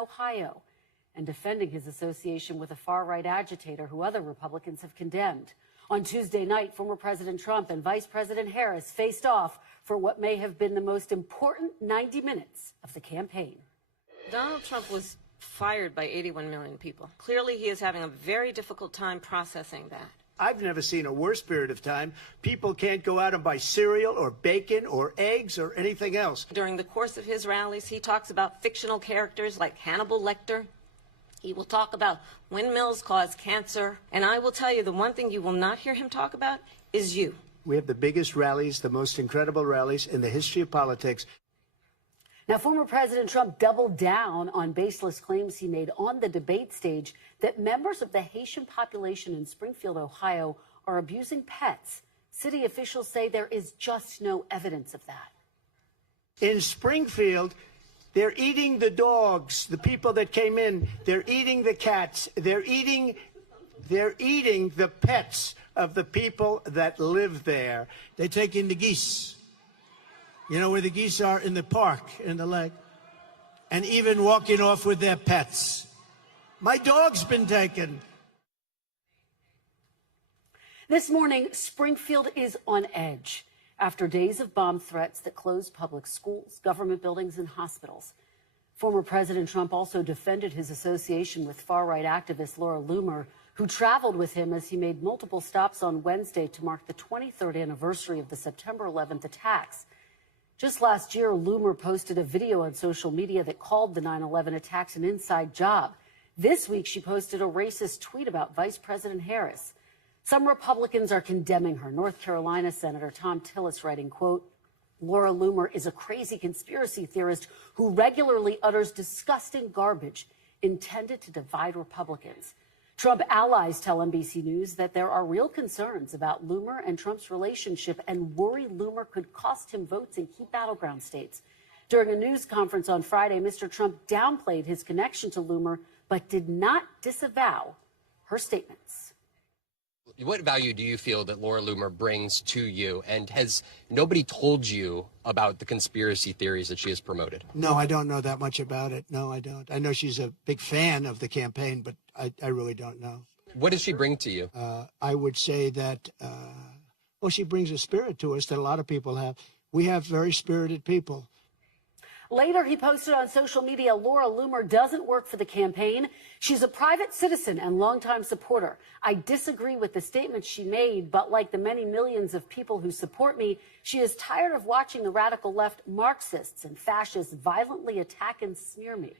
Ohio, and defending his association with a far-right agitator who other Republicans have condemned. On Tuesday night, former President Trump and Vice President Harris faced off for what may have been the most important 90 minutes of the campaign. Donald Trump was fired by 81 million people. Clearly, he is having a very difficult time processing that. I've never seen a worse period of time. People can't go out and buy cereal or bacon or eggs or anything else. During the course of his rallies, he talks about fictional characters like Hannibal Lecter. He will talk about windmills cause cancer. And I will tell you, the one thing you will not hear him talk about is you. We have the biggest rallies, the most incredible rallies in the history of politics. Now, former President Trump doubled down on baseless claims he made on the debate stage that members of the Haitian population in Springfield, Ohio, are abusing pets. City officials say there is just no evidence of that. In Springfield, they're eating the dogs, the people that came in. They're eating the cats. They're eating the pets of the people that live there. They're taking the geese. You know where the geese are? In the park, in the lake. And even walking off with their pets. My dog's been taken. This morning, Springfield is on edge after days of bomb threats that closed public schools, government buildings, and hospitals. Former President Trump also defended his association with far-right activist Laura Loomer, who traveled with him as he made multiple stops on Wednesday to mark the 23rd anniversary of the September 11th attacks. Just last year, Loomer posted a video on social media that called the 9/11 attacks an inside job. This week, she posted a racist tweet about Vice President Harris. Some Republicans are condemning her. North Carolina Senator Tom Tillis writing, quote, Laura Loomer is a crazy conspiracy theorist who regularly utters disgusting garbage intended to divide Republicans. Trump allies tell NBC News that there are real concerns about Loomer and Trump's relationship and worry Loomer could cost him votes in key battleground states. During a news conference on Friday, Mr. Trump downplayed his connection to Loomer, but did not disavow her statements. What value do you feel that Laura Loomer brings to you? And has nobody told you about the conspiracy theories that she has promoted? No, I don't know that much about it. No, I don't. I know she's a big fan of the campaign, but I really don't know. What does she bring to you? I would say that, well, she brings a spirit to us that a lot of people have. We have very spirited people. Later, he posted on social media, Laura Loomer doesn't work for the campaign. She's a private citizen and longtime supporter. I disagree with the statements she made, but like the many millions of people who support me, she is tired of watching the radical left Marxists and fascists violently attack and smear me.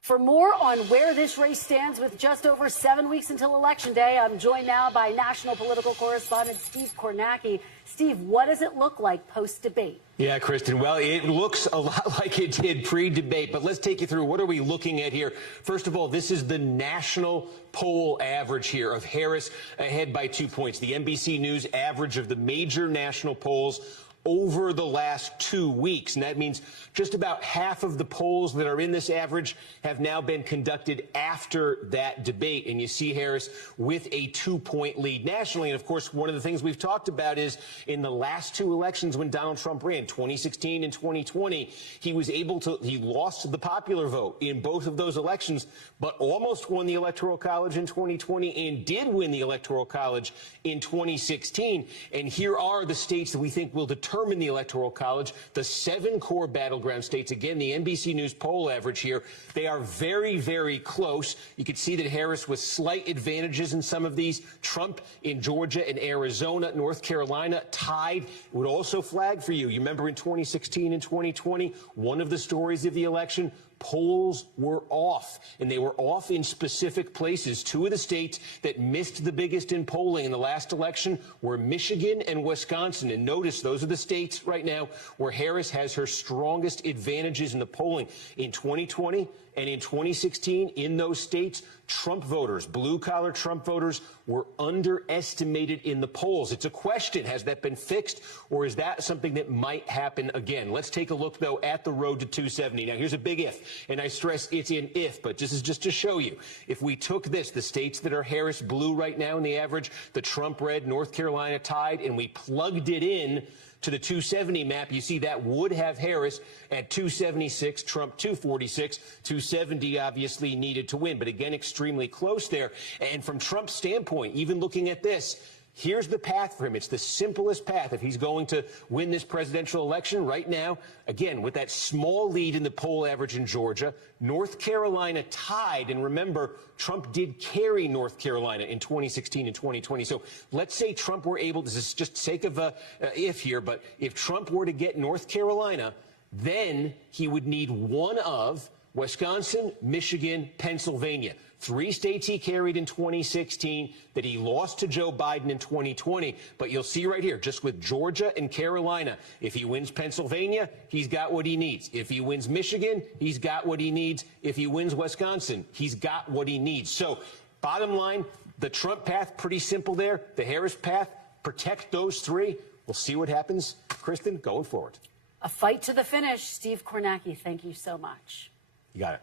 For more on where this race stands with just over 7 weeks until Election Day, I'm joined now by national political correspondent Steve Kornacki. Steve, what does it look like post-debate? Yeah, Kristen, well, it looks a lot like it did pre-debate, but let's take you through what are we looking at here. First of all, this is the national poll average here of Harris ahead by 2 points. The NBC News average of the major national polls over the last 2 weeks. And that means just about half of the polls that are in this average have now been conducted after that debate. And you see Harris with a 2-point lead nationally. And of course, one of the things we've talked about is in the last 2 elections when Donald Trump ran, 2016 and 2020, he lost the popular vote in both of those elections, but almost won the Electoral College in 2020 and did win the Electoral College in 2016. And here are the states that we think will determine the Electoral College, the 7 core battleground states. Again, the NBC News poll average here, they are very, very close. You can see that Harris with slight advantages in some of these. Trump in Georgia and Arizona, North Carolina tied. Would also flag for you. You remember in 2016 and 2020, one of the stories of the election, polls were off, and they were off in specific places. 2 of the states that missed the biggest in polling in the last election were Michigan and Wisconsin. And notice those are the states right now where Harris has her strongest advantages in the polling. In 2020 and in 2016, in those states, Trump voters, blue-collar Trump voters, were underestimated in the polls. It's a question. Has that been fixed, or is that something that might happen again? Let's take a look, though, at the road to 270. Now, here's a big if, and I stress it's an if, but this is just to show you. If we took this, the states that are Harris blue right now in the average, the Trump red, North Carolina tied, and we plugged it in to the 270 map, you see that would have Harris at 276, Trump 246, 270 obviously needed to win, but again, extremely close there. And from Trump's standpoint, even looking at this, here's the path for him. It's the simplest path if he's going to win this presidential election right now. Again, with that small lead in the poll average in Georgia, North Carolina tied. And remember, Trump did carry North Carolina in 2016 and 2020. So let's say Trump were able, this is just sake of a if here, but if Trump were to get North Carolina, then he would need one of Wisconsin, Michigan, Pennsylvania. 3 states he carried in 2016 that he lost to Joe Biden in 2020. But you'll see right here, just with Georgia and Carolina, if he wins Pennsylvania, he's got what he needs. If he wins Michigan, he's got what he needs. If he wins Wisconsin, he's got what he needs. So bottom line, the Trump path, pretty simple there. The Harris path, protect those 3. We'll see what happens, Kristen, going forward. A fight to the finish. Steve Kornacki, thank you so much. You got it.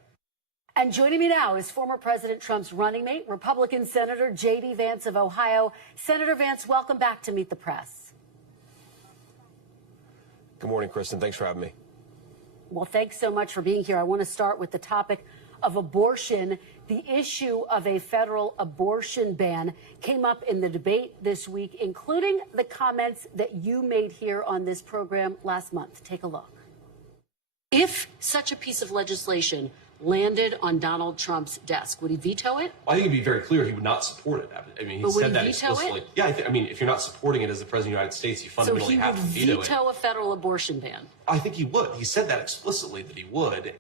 And joining me now is former President Trump's running mate, Republican Senator J.D. Vance of Ohio. Senator Vance, welcome back to Meet the Press. Good morning, Kristen. Thanks for having me. Well, thanks so much for being here. I want to start with the topic of abortion. The issue of a federal abortion ban came up in the debate this week, including the comments that you made here on this program last month. Take a look. If such a piece of legislation landed on Donald Trump's desk, would he veto it? I think it'd be very clear he would not support it. I mean, he said that explicitly. Yeah, I mean, if you're not supporting it as the President of the United States, you fundamentally have to veto it. So he would veto a federal abortion ban? I think he would. He said that explicitly, that he would.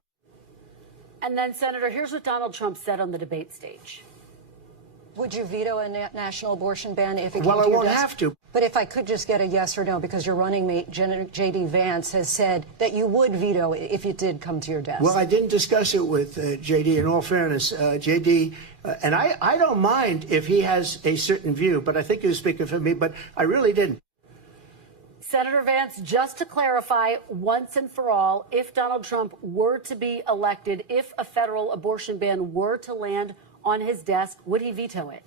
And then, Senator, here's what Donald Trump said on the debate stage. Would you veto a national abortion ban if it came Well, to I your won't desk? have to. But if I could just get a yes or no, because your running mate, J.D. Vance, has said that you would veto it if it did come to your desk. Well, I didn't discuss it with J.D. In all fairness, J.D. And I don't mind if he has a certain view, but I think he was speaking for me, but I really didn't. Senator Vance, just to clarify once and for all, if Donald Trump were to be elected, if a federal abortion ban were to land on his desk, would he veto it?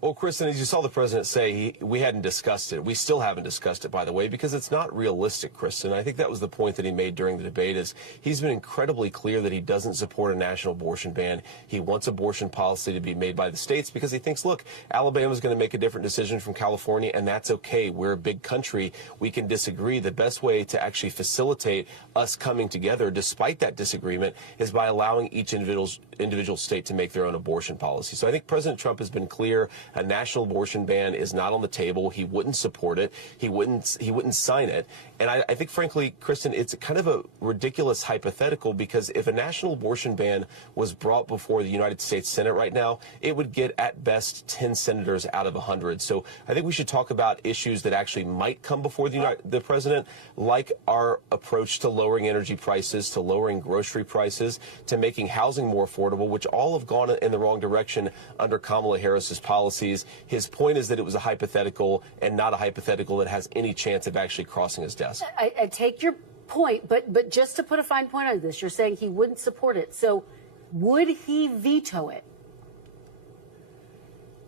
Well, Kristen, as you saw the president say, we hadn't discussed it. We still haven't discussed it, by the way, because it's not realistic, Kristen. I think that was the point that he made during the debate is he's been incredibly clear that he doesn't support a national abortion ban. He wants abortion policy to be made by the states because he thinks, look, Alabama's going to make a different decision from California, and that's okay. We're a big country. We can disagree. The best way to actually facilitate us coming together, despite that disagreement, is by allowing each individual state to make their own abortion policy. So I think President Trump has been clear. A national abortion ban is not on the table. He wouldn't support it. He wouldn't sign it. And I think, frankly, Kristen, it's kind of a ridiculous hypothetical because if a national abortion ban was brought before the United States Senate right now, it would get at best 10 senators out of 100. So I think we should talk about issues that actually might come before the president, like our approach to lowering energy prices, to lowering grocery prices, to making housing more affordable, which all have gone in the wrong direction under Kamala Harris's policies. His point is that it was a hypothetical and not a hypothetical that has any chance of actually crossing his desk. I take your point, but just to put a fine point on this, you're saying he wouldn't support it. So would he veto it?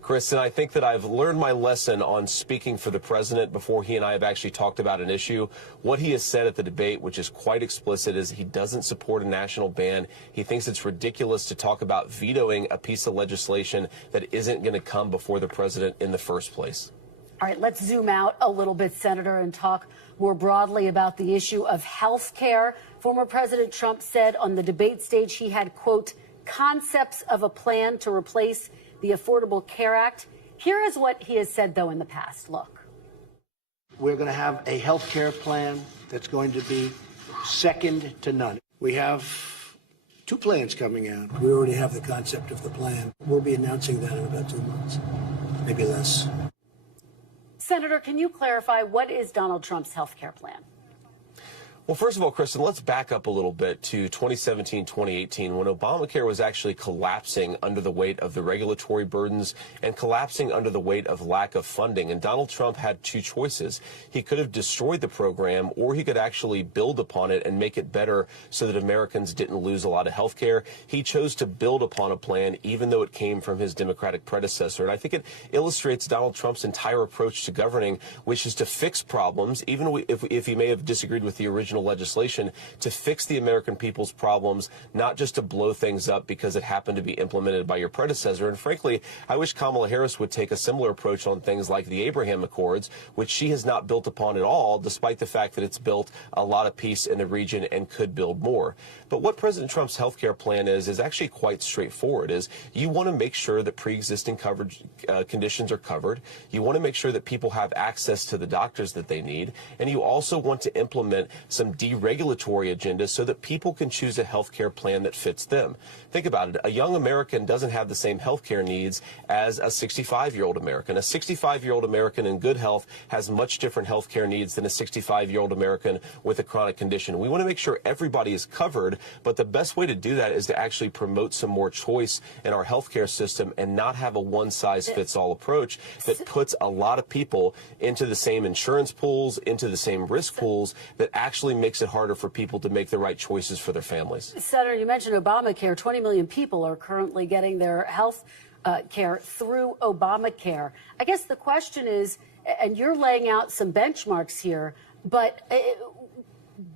Kristen, I think that I've learned my lesson on speaking for the president before he and I have actually talked about an issue. What he has said at the debate, which is quite explicit, is he doesn't support a national ban. He thinks it's ridiculous to talk about vetoing a piece of legislation that isn't going to come before the president in the first place. All right, let's zoom out a little bit, Senator, and talk more broadly about the issue of health care. Former President Trump said on the debate stage he had, quote, concepts of a plan to replace the Affordable Care Act. Here is what he has said, though, in the past. Look. We're going to have a health care plan that's going to be second to none. We have 2 plans coming out. We already have the concept of the plan. We'll be announcing that in about 2 months, maybe less. Senator, can you clarify what is Donald Trump's health care plan? Well, first of all, Kristen, let's back up a little bit to 2017, 2018, when Obamacare was actually collapsing under the weight of the regulatory burdens and collapsing under the weight of lack of funding. And Donald Trump had two choices. He could have destroyed the program, or he could actually build upon it and make it better so that Americans didn't lose a lot of health care. He chose to build upon a plan, even though it came from his Democratic predecessor. And I think it illustrates Donald Trump's entire approach to governing, which is to fix problems, even if he may have disagreed with the original legislation, to fix the American people's problems, not just to blow things up because it happened to be implemented by your predecessor. And frankly, I wish Kamala Harris would take a similar approach on things like the Abraham Accords, which she has not built upon at all, despite the fact that it's built a lot of peace in the region and could build more. But what President Trump's health care plan is actually quite straightforward. Is you want to make sure that pre-existing coverage conditions are covered. You want to make sure that people have access to the doctors that they need. And you also want to implement some deregulatory agendas so that people can choose a health care plan that fits them. Think about it. A young American doesn't have the same health care needs as a 65-year-old American. A 65-year-old American in good health has much different health care needs than a 65-year-old American with a chronic condition. We want to make sure everybody is covered, but the best way to do that is to actually promote some more choice in our health care system and not have a one-size-fits-all approach that puts a lot of people into the same insurance pools, into the same risk pools, that actually makes it harder for people to make the right choices for their families. Senator, you mentioned Obamacare. 20 million people are currently getting their health care through Obamacare. I guess the question is, and you're laying out some benchmarks here, but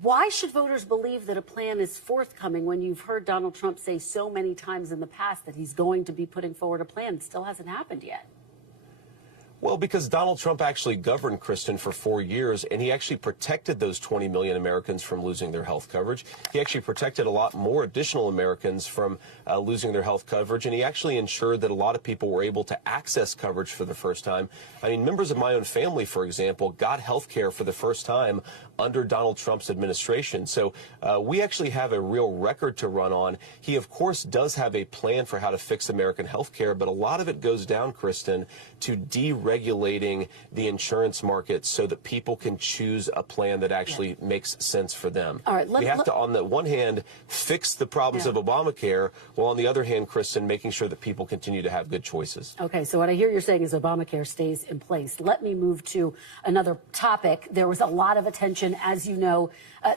why should voters believe that a plan is forthcoming when you've heard Donald Trump say so many times in the past that he's going to be putting forward a plan that still hasn't happened yet? Well, because Donald Trump actually governed, Kristen, for 4 years, and he actually protected those 20 million Americans from losing their health coverage. He actually protected a lot more additional Americans from losing their health coverage, and he actually ensured that a lot of people were able to access coverage for the first time. I mean, members of my own family, for example, got health care for the first time under Donald Trump's administration. So we actually have a real record to run on. He, of course, does have a plan for how to fix American health care, but a lot of it goes down, Kristen, to deregulating the insurance market so that people can choose a plan that actually makes sense for them. All right, we have to, on the one hand, fix the problems of Obamacare, while on the other hand, Kristen, making sure that people continue to have good choices. Okay, so what I hear you're saying is Obamacare stays in place. Let me move to another topic. There was a lot of attention, as you know,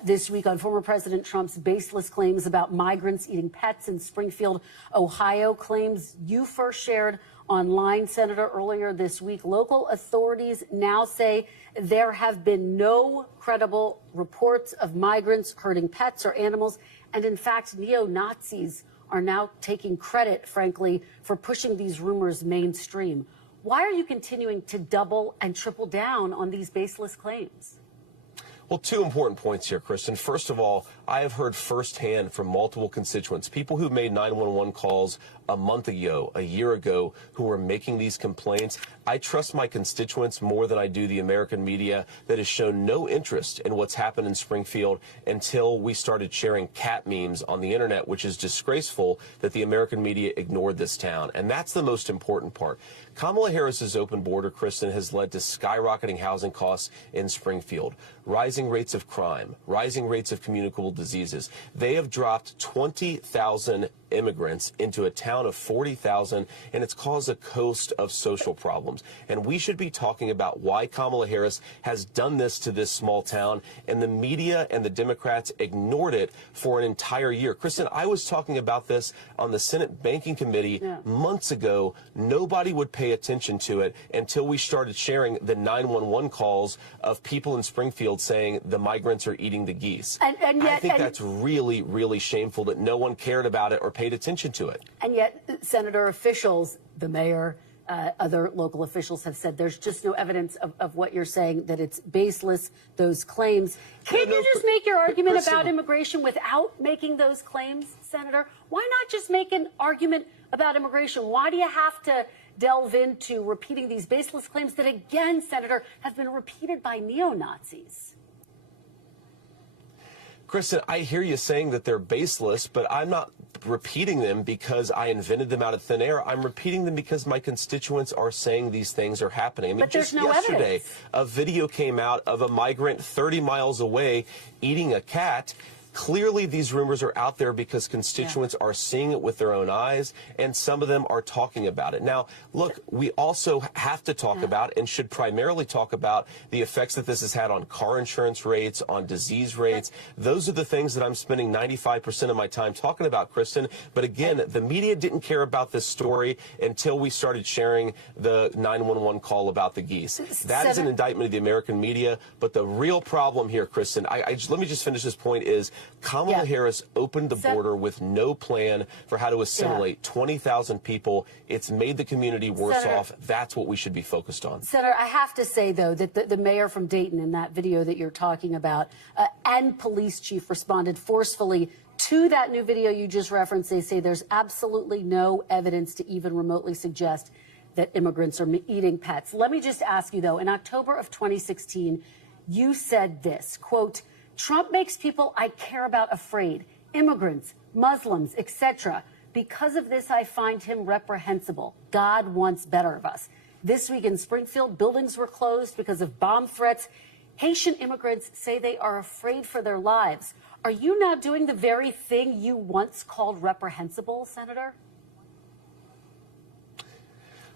this week on former President Trump's baseless claims about migrants eating pets in Springfield, Ohio, claims you first shared online, Senator, earlier this week. Local authorities now say there have been no credible reports of migrants hurting pets or animals. And in fact, neo-Nazis are now taking credit, frankly, for pushing these rumors mainstream. Why are you continuing to double and triple down on these baseless claims? Well, two important points here, Kristen. First of all, I have heard firsthand from multiple constituents, people who made 911 calls a month ago, a year ago, who were making these complaints. I trust my constituents more than I do the American media that has shown no interest in what's happened in Springfield until we started sharing cat memes on the internet, which is disgraceful that the American media ignored this town. And that's the most important part. Kamala Harris's open border, Kristen, has led to skyrocketing housing costs in Springfield, rising rates of crime, rising rates of communicable diseases. They have dropped 20,000 immigrants into a town of 40,000, and it's caused a host of social problems. And we should be talking about why Kamala Harris has done this to this small town, and the media and the Democrats ignored it for an entire year. Kristen, I was talking about this on the Senate Banking Committee months ago. Nobody would pay attention to it until we started sharing the 911 calls of people in Springfield saying the migrants are eating the geese. And yet, I think that's really, really shameful that no one cared about it or paid attention to it. And yet, Senator, officials, the mayor, other local officials have said there's just no evidence of what you're saying, that it's baseless, those claims. Can't you just make your argument about immigration without making those claims, Senator? Why not just make an argument about immigration? Why do you have to delve into repeating these baseless claims that, again, Senator, have been repeated by neo-Nazis? Kristen, I hear you saying that they're baseless, but I'm not repeating them because I invented them out of thin air. I'm repeating them because my constituents are saying these things are happening. I mean, but there's just no yesterday, evidence. a video came out of a migrant 30 miles away eating a cat. Clearly, these rumors are out there because constituents are seeing it with their own eyes, and some of them are talking about it. Now, look, we also have to talk about and should primarily talk about the effects that this has had on car insurance rates, on disease rates. Those are the things that I'm spending 95% of my time talking about, Kristen. But again, the media didn't care about this story until we started sharing the 911 call about the geese. That is an indictment of the American media. But the real problem here, Kristen, let me just finish this point, is Kamala Harris opened the border with no plan for how to assimilate 20,000 people. It's made the community worse off. That's what we should be focused on. Senator, I have to say, though, that the mayor from Dayton in that video that you're talking about and police chief responded forcefully to that new video you just referenced. They say there's absolutely no evidence to even remotely suggest that immigrants are eating pets. Let me just ask you, though, in October of 2016, you said this, quote, Trump makes people I care about afraid, immigrants, Muslims, etc. Because of this, I find him reprehensible. God wants better of us. This week in Springfield, buildings were closed because of bomb threats. Haitian immigrants say they are afraid for their lives. Are you now doing the very thing you once called reprehensible, Senator?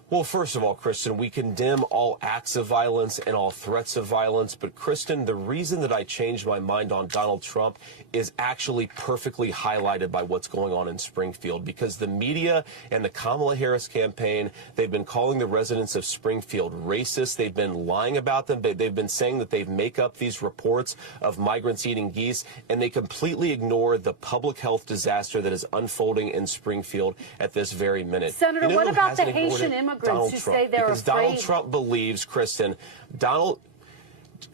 Well, first of all, Kristen, we condemn all acts of violence and all threats of violence. But, Kristen, the reason that I changed my mind on Donald Trump is actually perfectly highlighted by what's going on in Springfield, because the media and the Kamala Harris campaign, they've been calling the residents of Springfield racist. They've been lying about them. They've been saying that they make up these reports of migrants eating geese, and they completely ignore the public health disaster that is unfolding in Springfield at this very minute. Senator, what about the Haitian immigrants who say they're because afraid? Donald Trump believes, Kristen,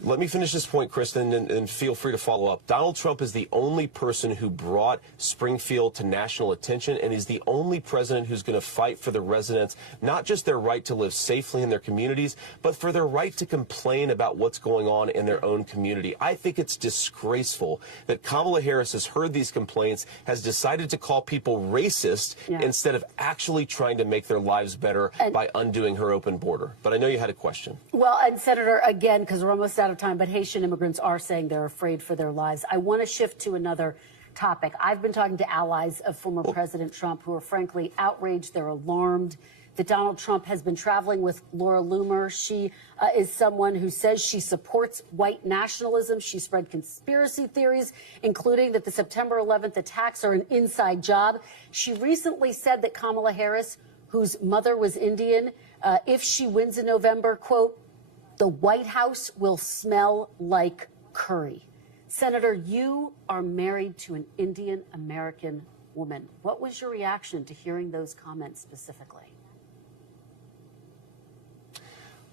let me finish this point, Kristen, and feel free to follow up. Donald Trump is the only person who brought Springfield to national attention, and he's the only president who's going to fight for the residents, not just their right to live safely in their communities, but for their right to complain about what's going on in their own community. I think it's disgraceful that Kamala Harris has heard these complaints, has decided to call people racist instead of actually trying to make their lives better by undoing her open border. But I know you had a question. Well, and Senator, again, because we're almost out of time, but Haitian immigrants are saying they're afraid for their lives. I want to shift to another topic. I've been talking to allies of former President Trump who are frankly outraged. They're alarmed that Donald Trump has been traveling with Laura Loomer. She is someone who says she supports white nationalism. She spread conspiracy theories, including that the September 11th attacks are an inside job. She recently said that Kamala Harris, whose mother was Indian, if she wins in November, quote, the White House will smell like curry. Senator, you are married to an Indian American woman. What was your reaction to hearing those comments specifically?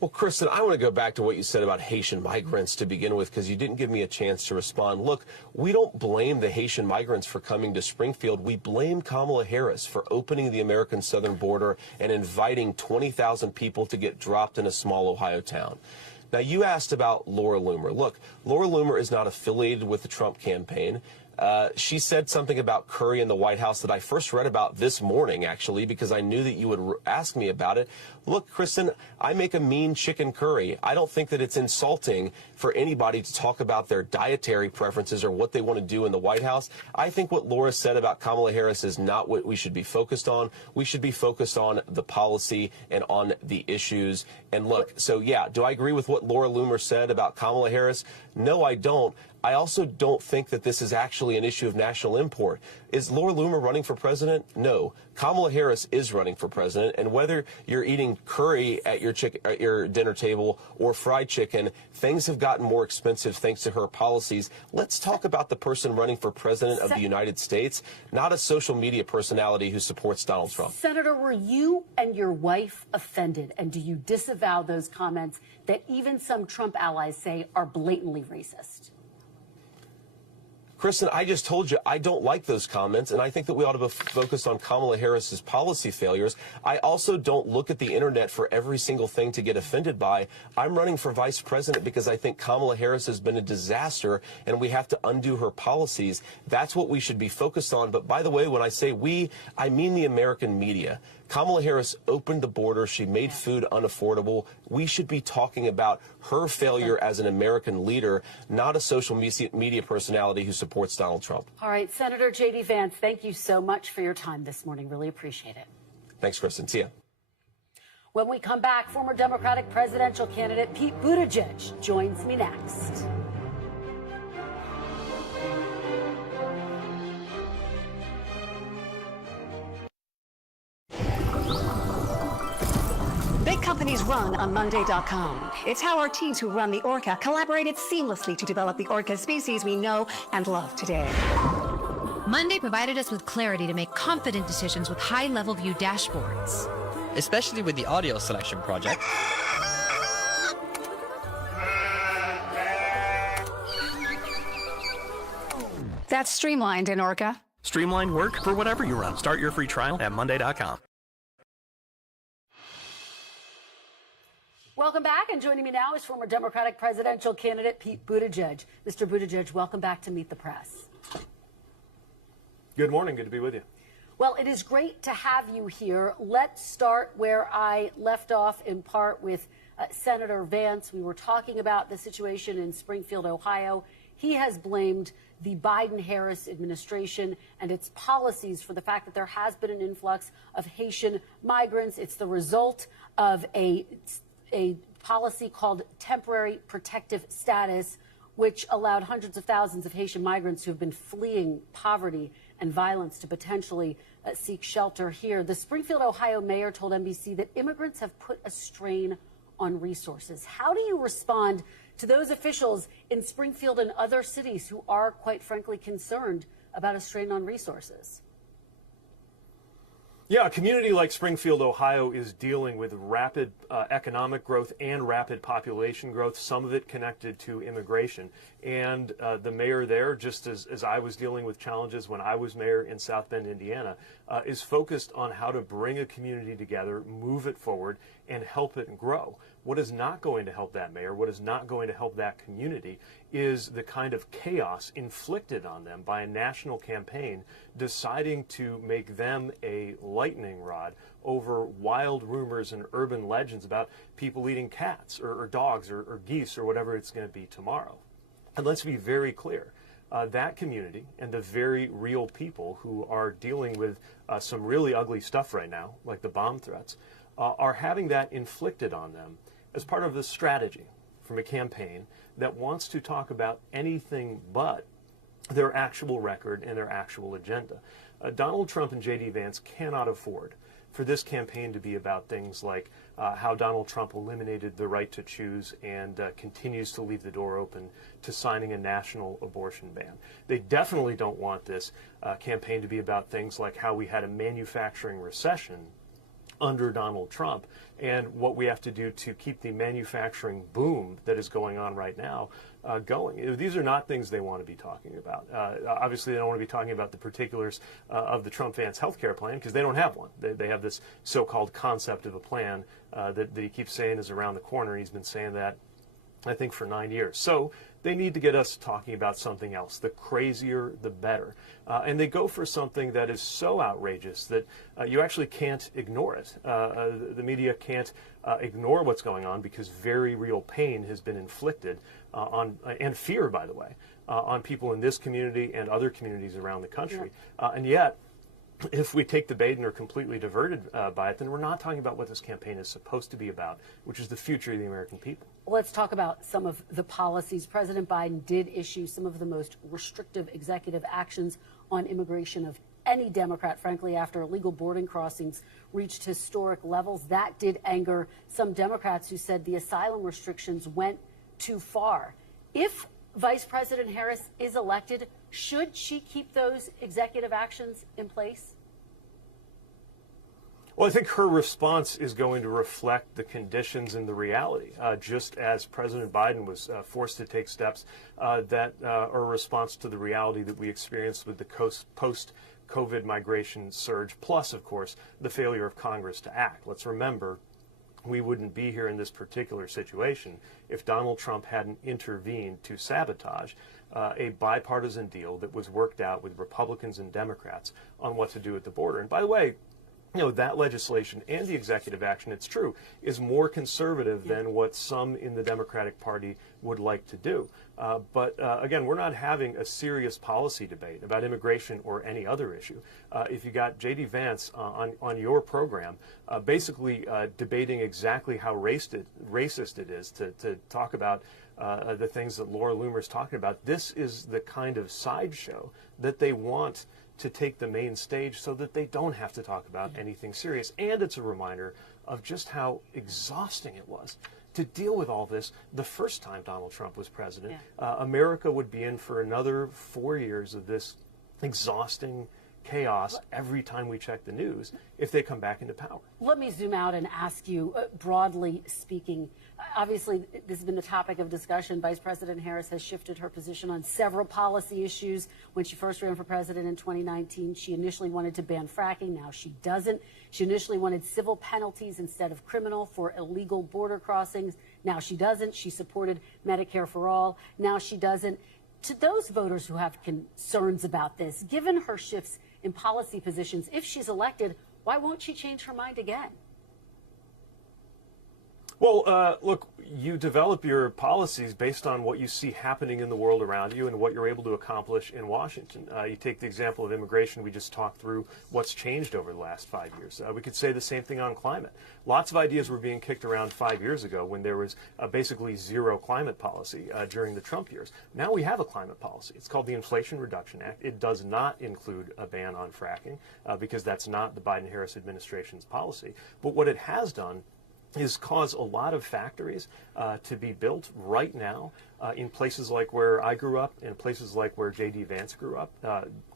Well, Kristen, I want to go back to what you said about Haitian migrants to begin with, because you didn't give me a chance to respond. Look, we don't blame the Haitian migrants for coming to Springfield. We blame Kamala Harris for opening the American southern border and inviting 20,000 people to get dropped in a small Ohio town. Now, you asked about Laura Loomer. Look, Laura Loomer is not affiliated with the Trump campaign. She said something about curry in the White House that I first read about this morning, actually, because I knew that you would ask me about it. Look, Kristen, I make a mean chicken curry. I don't think that it's insulting for anybody to talk about their dietary preferences or what they want to do in the White House. I think what Laura said about Kamala Harris is not what we should be focused on. We should be focused on the policy and on the issues. And look, so yeah, do I agree with what Laura Loomer said about Kamala Harris? No, I don't. I also don't think that this is actually an issue of national import. Is Laura Loomer running for president? No. Kamala Harris is running for president, and whether you're eating curry at your dinner table or fried chicken, things have gotten more expensive thanks to her policies. Let's talk about the person running for president of the United States, not a social media personality who supports Donald Trump. Senator, were you and your wife offended, and do you disavow those comments that even some Trump allies say are blatantly racist? Kristen, I just told you I don't like those comments, and I think that we ought to be focused on Kamala Harris's policy failures. I also don't look at the internet for every single thing to get offended by. I'm running for vice president because I think Kamala Harris has been a disaster, and we have to undo her policies. That's what we should be focused on. But by the way, when I say we, I mean the American media. Kamala Harris opened the border. She made food unaffordable. We should be talking about her failure as an American leader, not a social media personality who supports Donald Trump. All right, Senator J.D. Vance, thank you so much for your time this morning. Really appreciate it. Thanks, Kristen. See ya. When we come back, former Democratic presidential candidate Pete Buttigieg joins me next. Big companies run on Monday.com. It's how our teams who run the Orca collaborated seamlessly to develop the Orca species we know and love today. Monday provided us with clarity to make confident decisions with high-level view dashboards. Especially with the audio selection project. That's streamlined in Orca. Streamlined work for whatever you run. Start your free trial at Monday.com. Welcome back, and joining me now is former Democratic presidential candidate Pete Buttigieg. Mr. Buttigieg, welcome back to Meet the Press. Good morning. Good to be with you. Well, it is great to have you here. Let's start where I left off, in part with Senator Vance. We were talking about the situation in Springfield, Ohio. He has blamed the Biden-Harris administration and its policies for the fact that there has been an influx of Haitian migrants. It's the result of a policy called temporary protective status, which allowed hundreds of thousands of Haitian migrants who have been fleeing poverty and violence to potentially seek shelter here. The Springfield, Ohio mayor told NBC that immigrants have put a strain on resources. How do you respond to those officials in Springfield and other cities who are, quite frankly, concerned about a strain on resources? Yeah, a community like Springfield, Ohio is dealing with rapid economic growth and rapid population growth, some of it connected to immigration. And the mayor there, just as I was dealing with challenges when I was mayor in South Bend, Indiana, is focused on how to bring a community together, move it forward, and help it grow. What is not going to help that mayor, what is not going to help that community, is the kind of chaos inflicted on them by a national campaign deciding to make them a lightning rod over wild rumors and urban legends about people eating cats or dogs or geese or whatever it's going to be tomorrow. And let's be very clear. That community and the very real people who are dealing with some really ugly stuff right now, like the bomb threats, are having that inflicted on them as part of the strategy from a campaign that wants to talk about anything but their actual record and their actual agenda. Donald Trump and J.D. Vance cannot afford for this campaign to be about things like how Donald Trump eliminated the right to choose and continues to leave the door open to signing a national abortion ban. They definitely don't want this campaign to be about things like how we had a manufacturing recession under Donald Trump and what we have to do to keep the manufacturing boom that is going on right now going. These are not things they want to be talking about. Obviously, they don't want to be talking about the particulars of the Trump-Vance healthcare plan because they don't have one. They have this so-called concept of a plan that he keeps saying is around the corner. He's been saying that, I think, for 9 years. So they need to get us talking about something else. The crazier, the better. And they go for something that is so outrageous that you actually can't ignore it. The media can't ignore what's going on because very real pain has been inflicted and fear, by the way, on people in this community and other communities around the country. And yet, if we take the bait and are completely diverted by it, then we're not talking about what this campaign is supposed to be about, which is the future of the American people. Let's talk about some of the policies. President Biden did issue some of the most restrictive executive actions on immigration of any Democrat, frankly, after illegal boarding crossings reached historic levels. That did anger some Democrats who said the asylum restrictions went too far. If Vice President Harris is elected, should she keep those executive actions in place? Well, I think her response is going to reflect the conditions and the reality, just as President Biden was forced to take steps that are a response to the reality that we experienced with the post-COVID migration surge, plus, of course, the failure of Congress to act. Let's remember, we wouldn't be here in this particular situation if Donald Trump hadn't intervened to sabotage a bipartisan deal that was worked out with Republicans and Democrats on what to do at the border. And by the way, that legislation and the executive action, it's true, is more conservative than what some in the Democratic Party would like to do. But again, we're not having a serious policy debate about immigration or any other issue. If you got J.D. Vance on your program, basically debating exactly how racist it is to talk about the things that Laura Loomer's talking about, this is the kind of sideshow that they want to take the main stage so that they don't have to talk about anything serious. And it's a reminder of just how exhausting it was to deal with all this the first time Donald Trump was president. America would be in for another 4 years of this exhausting chaos every time we check the news if they come back into power. Let me zoom out and ask you, broadly speaking, obviously this has been the topic of discussion. Vice President Harris has shifted her position on several policy issues. When she first ran for president in 2019, she initially wanted to ban fracking. Now she doesn't. She initially wanted civil penalties instead of criminal for illegal border crossings. Now she doesn't. She supported Medicare for all. Now she doesn't. To those voters who have concerns about this, given her shifts in policy positions, if she's elected, why won't she change her mind again? Well, look, you develop your policies based on what you see happening in the world around you and what you're able to accomplish in Washington. You take the example of immigration. We just talked through what's changed over the last 5 years. We could say the same thing on climate. Lots of ideas were being kicked around 5 years ago when there was basically zero climate policy during the Trump years. Now we have a climate policy. It's called the Inflation Reduction Act. It does not include a ban on fracking because that's not the Biden-Harris administration's policy. But what it has done is cause a lot of factories to be built right now in places like where I grew up, in places like where J.D. Vance grew up,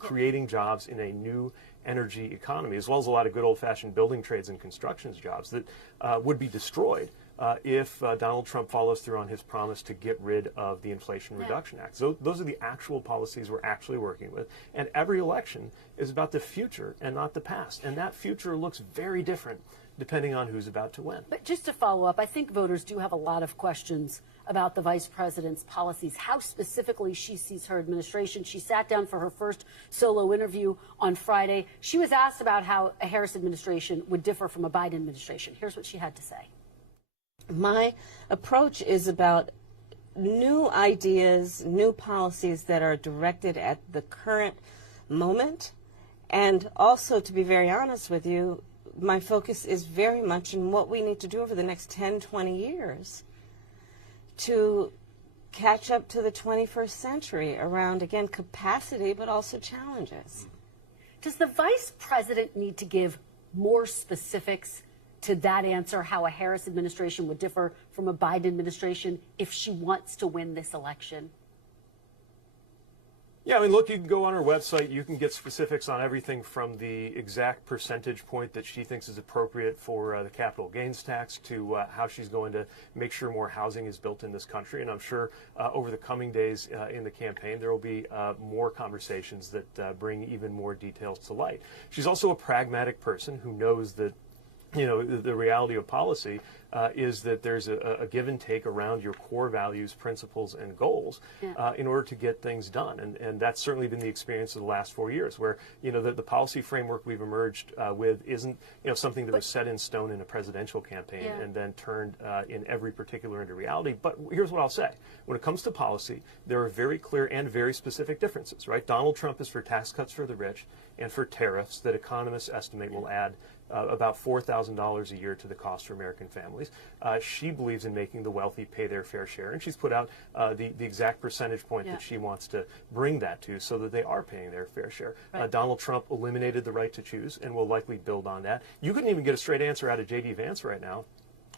creating jobs in a new energy economy, as well as a lot of good old-fashioned building trades and construction jobs that would be destroyed if Donald Trump follows through on his promise to get rid of the Inflation Reduction Act. So those are the actual policies we're actually working with. And every election is about the future and not the past. And that future looks very different depending on who's about to win. But just to follow up, I think voters do have a lot of questions about the vice president's policies, how specifically she sees her administration. She sat down for her first solo interview on Friday. She was asked about how a Harris administration would differ from a Biden administration. Here's what she had to say. My approach is about new ideas, new policies that are directed at the current moment. And also, to be very honest with you, my focus is very much in what we need to do over the next 10, 20 years to catch up to the 21st century around, again, capacity, but also challenges. Does the vice president need to give more specifics to that answer, how a Harris administration would differ from a Biden administration if she wants to win this election? Yeah, I mean, look, you can go on her website. You can get specifics on everything from the exact percentage point that she thinks is appropriate for the capital gains tax to how she's going to make sure more housing is built in this country. And I'm sure over the coming days in the campaign, there will be more conversations that bring even more details to light. She's also a pragmatic person who knows that, you know, the reality of policy is that there's a give and take around your core values, principles, and goals in order to get things done. And that's certainly been the experience of the last 4 years, where, you know, the policy framework we've emerged with isn't, you know, something that was set in stone in a presidential campaign and then turned in every particular into reality. But here's what I'll say. When it comes to policy, there are very clear and very specific differences, right? Donald Trump is for tax cuts for the rich and for tariffs that economists estimate will add about $4,000 a year to the cost for American families. She believes in making the wealthy pay their fair share, and she's put out the exact percentage point that she wants to bring that to so that they are paying their fair share. Right. Donald Trump eliminated the right to choose and will likely build on that. You couldn't even get a straight answer out of J.D. Vance right now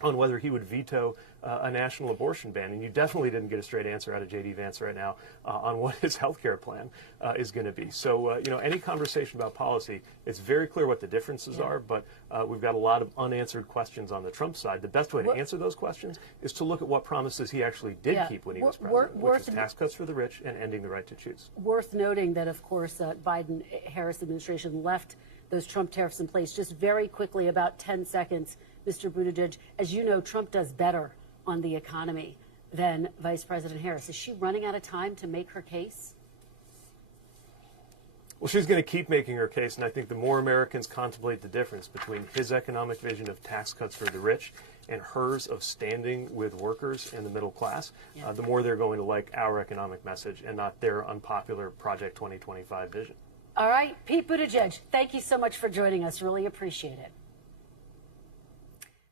on whether he would veto a national abortion ban. And you definitely didn't get a straight answer out of J.D. Vance right now on what his health care plan is going to be. So, you know, any conversation about policy, it's very clear what the differences are, but we've got a lot of unanswered questions on the Trump side. The best way to answer those questions is to look at what promises he actually did keep when he was president, which is tax cuts for the rich and ending the right to choose. Worth noting that, of course, Biden-Harris administration left those Trump tariffs in place just very quickly, about 10 seconds. Mr. Buttigieg, as you know, Trump does better on the economy than Vice President Harris. Is she running out of time to make her case? Well, she's going to keep making her case, and I think the more Americans contemplate the difference between his economic vision of tax cuts for the rich and hers of standing with workers and the middle class, the more they're going to like our economic message and not their unpopular Project 2025 vision. All right, Pete Buttigieg, thank you so much for joining us. Really appreciate it.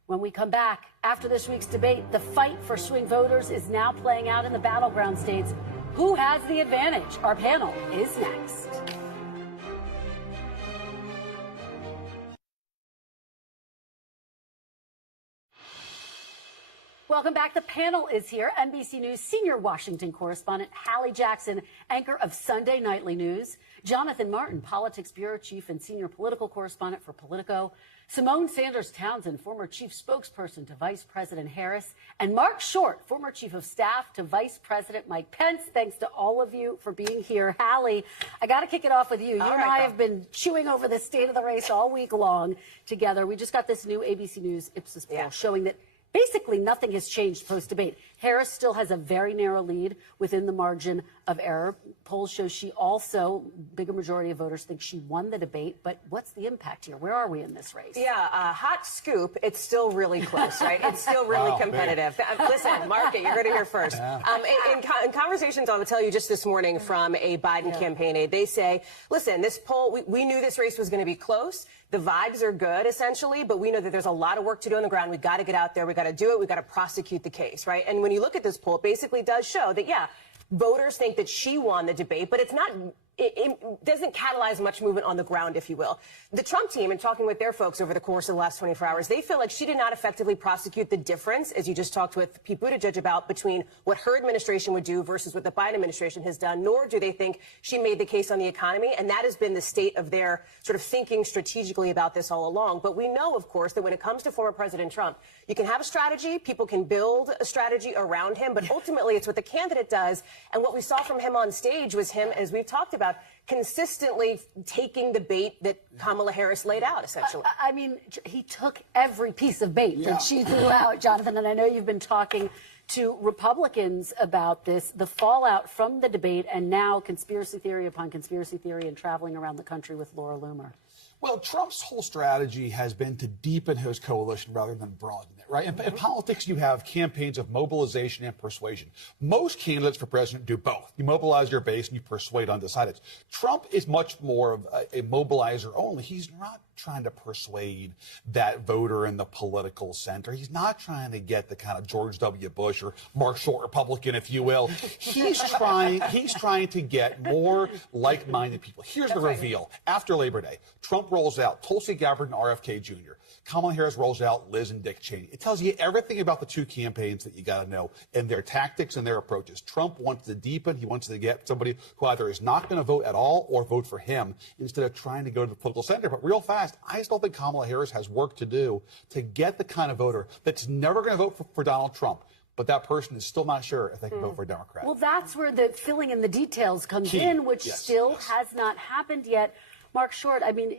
When we come back, after this week's debate, the fight for swing voters is now playing out in the battleground states. Who has the advantage? Our panel is next. Welcome back. The panel is here. NBC News senior Washington correspondent Hallie Jackson, anchor of Sunday Nightly News. Jonathan Martin, politics bureau chief and senior political correspondent for Politico. Simone Sanders Townsend, former chief spokesperson to Vice President Harris. And Mark Short, former chief of staff to Vice President Mike Pence. Thanks to all of you for being here. Hallie, I got to kick it off with you. You and I have been chewing over the state of the race all week long together. We just got this new ABC News Ipsos poll showing that basically nothing has changed post-debate. Harris still has a very narrow lead within the margin of error. Polls show she also, bigger majority of voters think she won the debate. But what's the impact here? Where are we in this race? Yeah, hot scoop. It's still really close, right? It's still really competitive. Listen, mark it. You're going to hear first. In conversations, I will tell you just this morning from a Biden campaign aide, they say, listen, this poll, we knew this race was going to be close. The vibes are good, essentially, but we know that there's a lot of work to do on the ground. We've got to get out there. We've got to do it. We've got to prosecute the case, right? And when you look at this poll, it basically does show that, yeah, voters think that she won the debate, but it's not. It doesn't catalyze much movement on the ground, if you will. The Trump team, and talking with their folks over the course of the last 24 hours, they feel like she did not effectively prosecute the difference, as you just talked with Pete Buttigieg about, between what her administration would do versus what the Biden administration has done, nor do they think she made the case on the economy. And that has been the state of their sort of thinking strategically about this all along. But we know, of course, that when it comes to former President Trump, you can have a strategy, people can build a strategy around him, but ultimately it's what the candidate does. And what we saw from him on stage was him, as we've talked about, consistently taking the bait that Kamala Harris laid out, essentially. I mean, he took every piece of bait that she threw out, Jonathan, and I know you've been talking to Republicans about this, the fallout from the debate, and now conspiracy theory upon conspiracy theory and traveling around the country with Laura Loomer. Well, Trump's whole strategy has been to deepen his coalition rather than broaden it, right? In politics, you have campaigns of mobilization and persuasion. Most candidates for president do both. You mobilize your base and you persuade undecideds. Trump is much more of a mobilizer only. He's not trying to persuade that voter in the political center. He's not trying to get the kind of George W. Bush or Mark Short Republican, if you will. He's trying to get more like-minded people. Here's the reveal. After Labor Day, Trump rolls out Tulsi Gabbard and RFK Jr. Kamala Harris rolls out Liz and Dick Cheney. It tells you everything about the two campaigns that you got to know and their tactics and their approaches. Trump wants to deepen. He wants to get somebody who either is not going to vote at all or vote for him instead of trying to go to the political center. But real fast, I still think Kamala Harris has work to do to get the kind of voter that's never going to vote for Donald Trump. But that person is still not sure if they can vote for a Democrat. Well, that's where the filling in the details comes in, which still has not happened yet. Mark Short, I mean,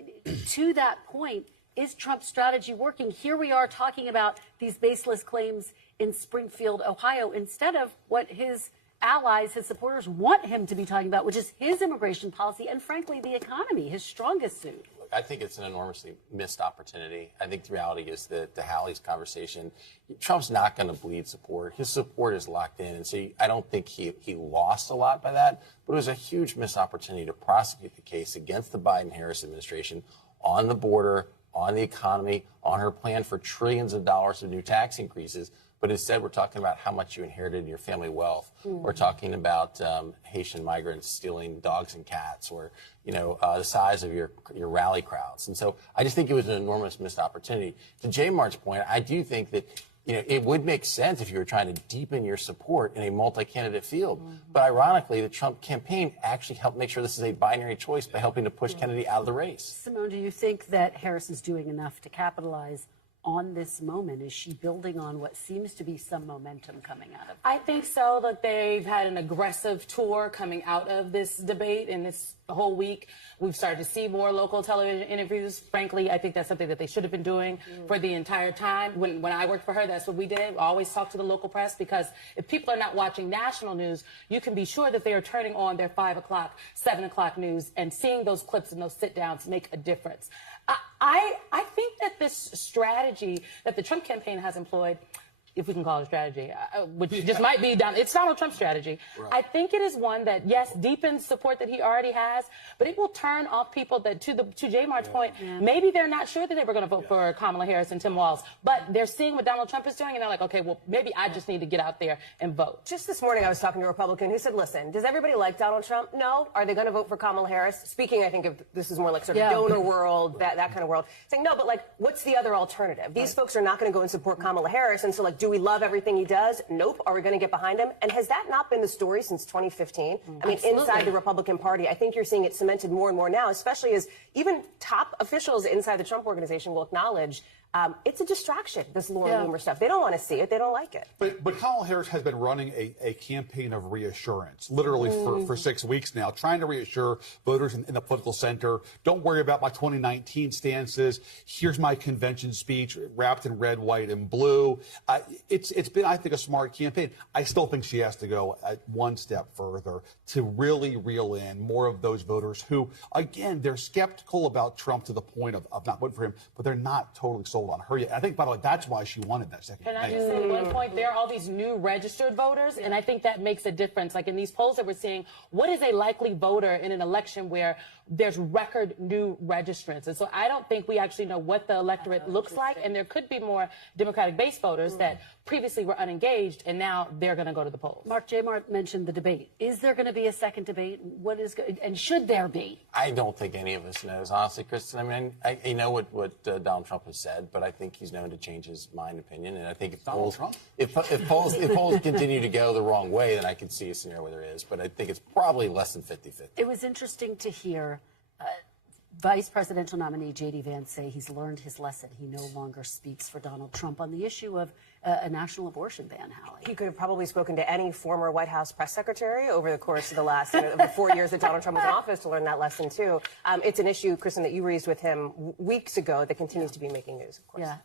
to that point, is Trump's strategy working? Here we are talking about these baseless claims in Springfield, Ohio, instead of what his allies, his supporters want him to be talking about, which is his immigration policy and, frankly, the economy, his strongest suit. I think it's an enormously missed opportunity. I think the reality is that the Hallie's conversation, Trump's not going to bleed support. His support is locked in. And so I don't think he lost a lot by that, but it was a huge missed opportunity to prosecute the case against the Biden-Harris administration on the border, on the economy, on her plan for trillions of dollars of new tax increases. But instead, we're talking about how much you inherited in your family wealth. We're talking about Haitian migrants stealing dogs and cats, or the size of your rally crowds. And so I just think it was an enormous missed opportunity. To J. Mart's point, I do think that it would make sense if you were trying to deepen your support in a multi-candidate field. But ironically, the Trump campaign actually helped make sure this is a binary choice by helping to push Kennedy out of the race. Simone, do you think that Harris is doing enough to capitalize on this moment? Is she building on what seems to be some momentum coming out of it? I think so. Look, they've had an aggressive tour coming out of this debate, and this whole week we've started to see more local television interviews. Frankly, I think that's something that they should have been doing for the entire time. When I worked for her, that's what we did. We always talk to the local press, because if people are not watching national news, you can be sure that they are turning on their 5 o'clock, 7 o'clock news, and seeing those clips and those sit-downs make a difference. I think that this strategy that the Trump campaign has employed, if we can call it a strategy, which just might be done. It's Donald Trump's strategy. Right. I think it is one that, yes, deepens support that he already has, but it will turn off people that, to J. March's point, maybe they're not sure that they were going to vote for Kamala Harris and Tim Walz, but they're seeing what Donald Trump is doing, and they're like, okay, well, maybe I just need to get out there and vote. Just this morning, I was talking to a Republican who said, listen, does everybody like Donald Trump? No. Are they going to vote for Kamala Harris? Speaking, I think, of this is more like sort of donor world, that kind of world. Saying, no, but like, what's the other alternative? These folks are not going to go and support Kamala Harris, and so, like, do we love everything he does? Nope. Are we going to get behind him? And has that not been the story since 2015? I mean, inside the Republican Party, I think you're seeing it cemented more and more now, especially as even top officials inside the Trump organization will acknowledge it's a distraction, this Laura Loomer stuff. They don't want to see it. They don't like it. But Kamala Harris has been running a campaign of reassurance, literally for 6 weeks now, trying to reassure voters in the political center. Don't worry about my 2019 stances. Here's my convention speech wrapped in red, white, and blue. It's been, I think, a smart campaign. I still think she has to go one step further to really reel in more of those voters who, again, they're skeptical about Trump to the point of not voting for him, but they're not totally sold on her yet. I think, by the way, that's why she wanted that second. Can I just say one point? There are all these new registered voters, and I think that makes a difference. Like in these polls that we're seeing, what is a likely voter in an election where there's record new registrants? And so I don't think we actually know what the electorate looks like, and there could be more Democratic base voters that previously were unengaged, and now they're going to go to the polls. Mark, J. Mark mentioned the debate. Is there going to be a second debate? What is, and should there be? I don't think any of us knows, honestly, Kristen. I mean, I know what Donald Trump has said, but I think he's known to change his mind opinion. And I think if polls continue to go the wrong way, then I could see a scenario where there is. But I think it's probably less than 50-50. It was interesting to hear Vice presidential nominee J.D. Vance say he's learned his lesson. He no longer speaks for Donald Trump on the issue of a national abortion ban, Hallie. He could have probably spoken to any former White House press secretary over the course of the last the 4 years that Donald Trump was in office to learn that lesson, too. It's an issue, Kristen, that you raised with him weeks ago that continues to be making news, of course. Yeah.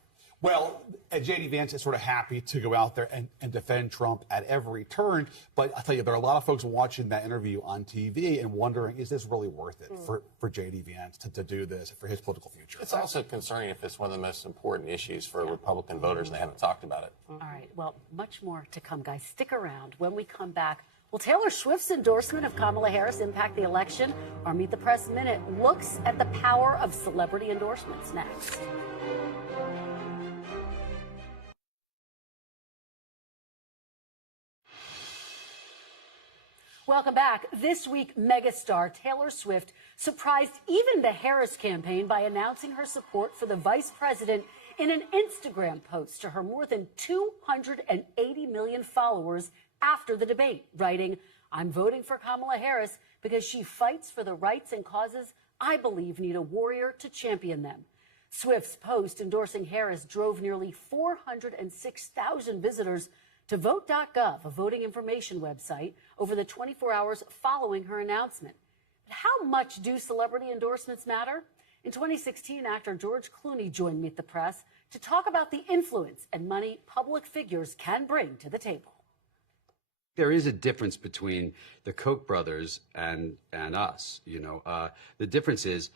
Well, J.D. Vance is sort of happy to go out there and defend Trump at every turn. But I tell you, there are a lot of folks watching that interview on TV and wondering, is this really worth it for J.D. Vance to do this for his political future? It's also concerning if it's one of the most important issues for Republican voters and they haven't talked about it. All right. Well, much more to come, guys. Stick around. When we come back, will Taylor Swift's endorsement of Kamala Harris impact the election? Our Meet the Press Minute looks at the power of celebrity endorsements next. Welcome back. This week, megastar Taylor Swift surprised even the Harris campaign by announcing her support for the vice president in an Instagram post to her more than 280 million followers after the debate, writing, "I'm voting for Kamala Harris because she fights for the rights and causes I believe need a warrior to champion them." Swift's post endorsing Harris drove nearly 406,000 visitors to Vote.gov, a voting information website, over the 24 hours following her announcement. But how much do celebrity endorsements matter? In 2016, actor George Clooney joined Meet the Press to talk about the influence and money public figures can bring to the table. There is a difference between the Koch brothers and us. You know, the difference is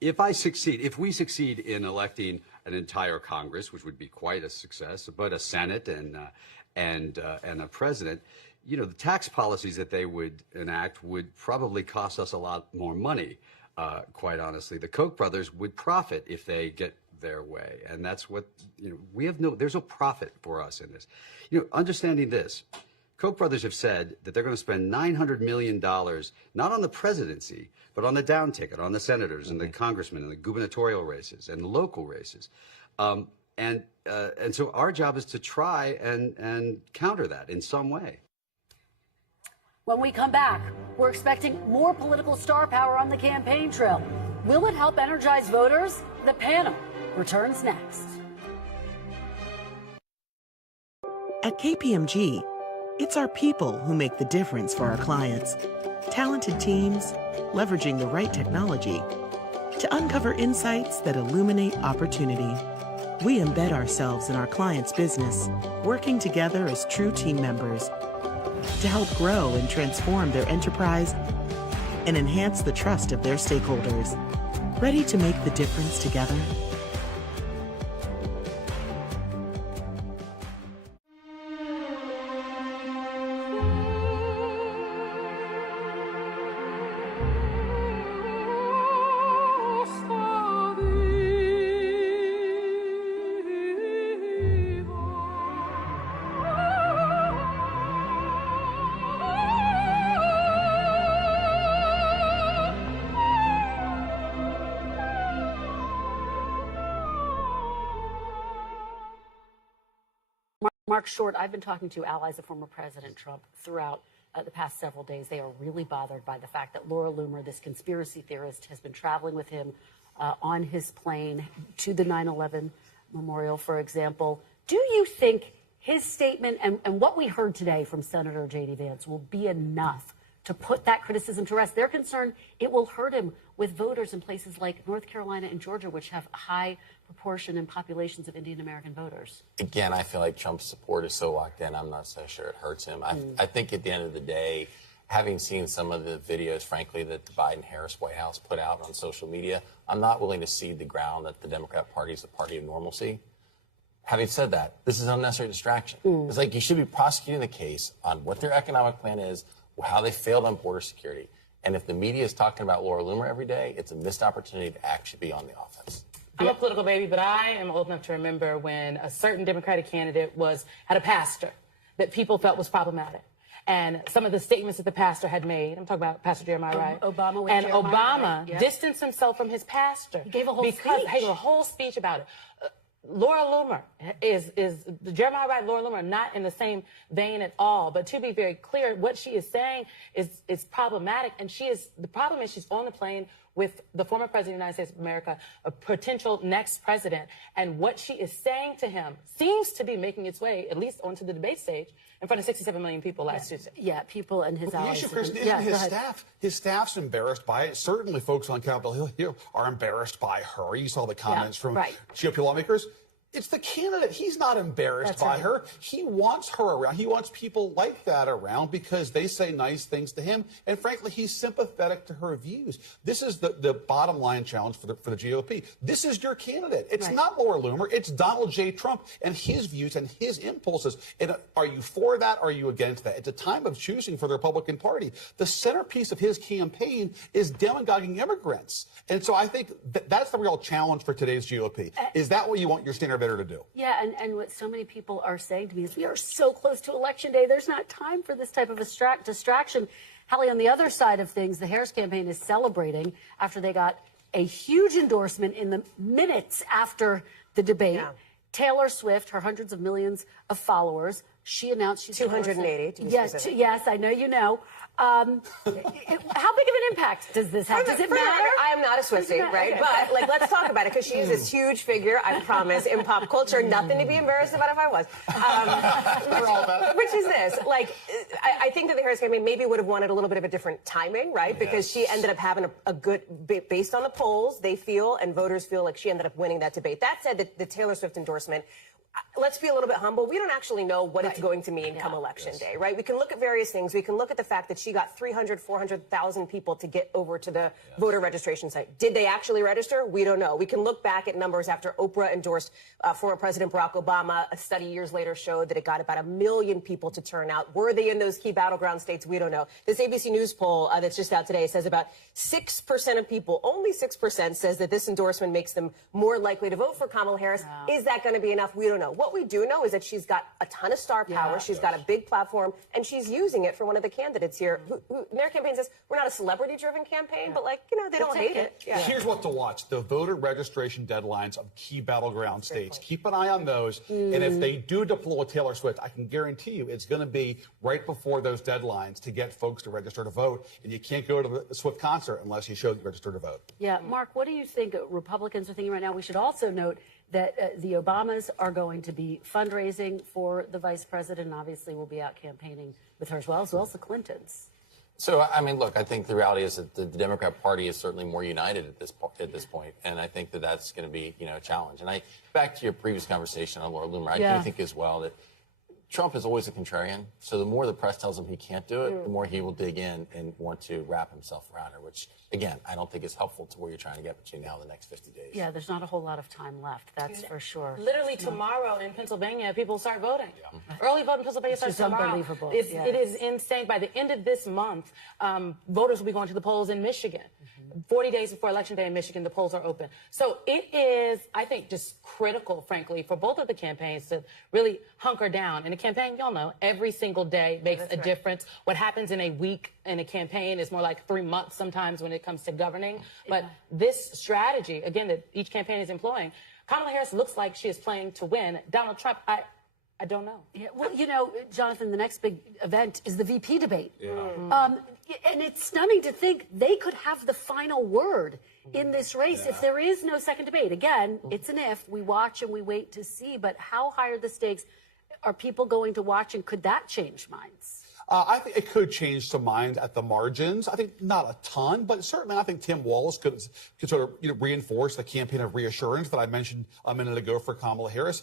if we succeed in electing an entire Congress, which would be quite a success, but a Senate and a president, you know, the tax policies that they would enact would probably cost us a lot more money. Quite honestly, the Koch brothers would profit if they get their way, and that's what, you know, there's no profit for us in this. You know, understanding this, Koch brothers have said that they're going to spend $900 million, not on the presidency, but on the down ticket, on the senators and the congressmen and the gubernatorial races and the local races. And so our job is to try and counter that in some way. When we come back, we're expecting more political star power on the campaign trail. Will it help energize voters? The panel returns next. At KPMG, it's our people who make the difference for our clients. Talented teams, leveraging the right technology to uncover insights that illuminate opportunity. We embed ourselves in our clients' business, working together as true team members to help grow and transform their enterprise and enhance the trust of their stakeholders. Ready to make the difference together? Mark Short, I've been talking to allies of former President Trump throughout the past several days. They are really bothered by the fact that Laura Loomer, this conspiracy theorist, has been traveling with him on his plane to the 9/11 memorial, for example. Do you think his statement and what we heard today from Senator J.D. Vance will be enough to put that criticism to rest? They're concerned it will hurt him with voters in places like North Carolina and Georgia, which have a high proportion and populations of Indian American voters. Again, I feel like Trump's support is so locked in, I'm not so sure it hurts him. I think at the end of the day, having seen some of the videos, frankly, that the Biden-Harris White House put out on social media, I'm not willing to cede the ground that the Democrat Party is the party of normalcy. Having said that, this is an unnecessary distraction. It's like you should be prosecuting the case on what their economic plan is, how they failed on border security. And if the media is talking about Laura Loomer every day, it's a missed opportunity to actually be on the offense. I'm a political baby, but I am old enough to remember when a certain Democratic candidate had a pastor that people felt was problematic. And some of the statements that the pastor had made, I'm talking about Pastor Jeremiah Wright. Obama distanced himself from his pastor. He gave a whole speech. He gave a whole speech about it. Laura Loomer is Jeremiah Wright, Laura Loomer, not in the same vein at all. But to be very clear, what she is saying is problematic. And the problem is she's on the plane with the former president of the United States of America, a potential next president. And what she is saying to him seems to be making its way, at least onto the debate stage, in front of 67 million people last Tuesday. Yeah, people and his allies. The issue, Kristen, isn't his staff's embarrassed by it. Certainly folks on Capitol Hill here are embarrassed by her. You saw the comments from GOP lawmakers. It's the candidate. He's not embarrassed by her. He wants her around. He wants people like that around because they say nice things to him. And frankly, he's sympathetic to her views. This is the bottom line challenge for the GOP. This is your candidate. It's not Laura Loomer. It's Donald J. Trump and his views and his impulses. And are you for that? Or are you against that? It's a time of choosing for the Republican Party. The centerpiece of his campaign is demagoguing immigrants. And so I think that's the real challenge for today's GOP. Is that what you want your standard better to do? Yeah, and what so many people are saying to me is we are so close to Election Day. There's not time for this type of distraction. Hallie, on the other side of things, the Harris campaign is celebrating after they got a huge endorsement in the minutes after the debate. Yeah. Taylor Swift, her hundreds of millions of followers, she announced she's 280. Yes, I know you know. How big of an impact does this have? Does it matter? I am not a Swiftie, right? But let's talk about it because she is this huge figure, I promise, in pop culture. Nothing to be embarrassed about if I was. Which is this. I think that the Harris campaign maybe would have wanted a little bit of a different timing, right? Because she ended up having a good, based on the polls, they feel, and voters feel like she ended up winning that debate. That said, the Taylor Swift endorsement, let's be a little bit humble. We don't actually know what it's going to mean come Election Day, right? We can look at various things. We can look at the fact that she got 400,000 people to get over to the voter registration site. Did they actually register? We don't know. We can look back at numbers after Oprah endorsed former President Barack Obama. A study years later showed that it got about 1 million people to turn out. Were they in those key battleground states? We don't know. This ABC News poll that's just out today says about 6% of people, only 6%, says that this endorsement makes them more likely to vote for Kamala Harris. Is that going to be enough? We don't know. know. What we do know is that she's got a ton of star power. She's got a big platform, and she's using it for one of the candidates here. Who their campaign says, we're not a celebrity-driven campaign, but, like, they don't hate it. Yeah. Here's what to watch. The voter registration deadlines of key battleground states. Keep an eye on those. And if they do deploy Taylor Swift, I can guarantee you it's going to be right before those deadlines to get folks to register to vote. And you can't go to the Swift concert unless you show that you register to vote. Yeah, Mark, what do you think Republicans are thinking right now? We should also note that the Obamas are going to be fundraising for the vice president, and obviously will be out campaigning with her as well as the Clintons. So, I mean, look, I think the reality is that the Democrat Party is certainly more united at this point, and I think that that's going to be, a challenge. And back to your previous conversation on Laura Loomer, I do think as well that Trump is always a contrarian, so the more the press tells him he can't do it, the more he will dig in and want to wrap himself around her, which, again, I don't think is helpful to where you're trying to get between now and the next 50 days. Yeah, there's not a whole lot of time left, that's for sure. Literally tomorrow in Pennsylvania, people start voting. Early vote in Pennsylvania starts tomorrow. Unbelievable. It is insane. By the end of this month, voters will be going to the polls in Michigan. 40 days before Election Day in Michigan, the polls are open. So it is, I think, just critical, frankly, for both of the campaigns to really hunker down. In a campaign, y'all know, every single day makes a difference. What happens in a week in a campaign is more like 3 months sometimes when it comes to governing. But this strategy, again, that each campaign is employing, Kamala Harris looks like she is playing to win. Donald Trump, I don't know. Yeah, well, Jonathan, the next big event is the VP debate. And it's stunning to think they could have the final word in this race if there is no second debate. Again, it's an if. We watch and we wait to see. But how high are the stakes? Are people going to watch, and could that change minds? I think it could change some minds at the margins. I think not a ton, but certainly I think Tim Walz could sort of reinforce the campaign of reassurance that I mentioned a minute ago for Kamala Harris,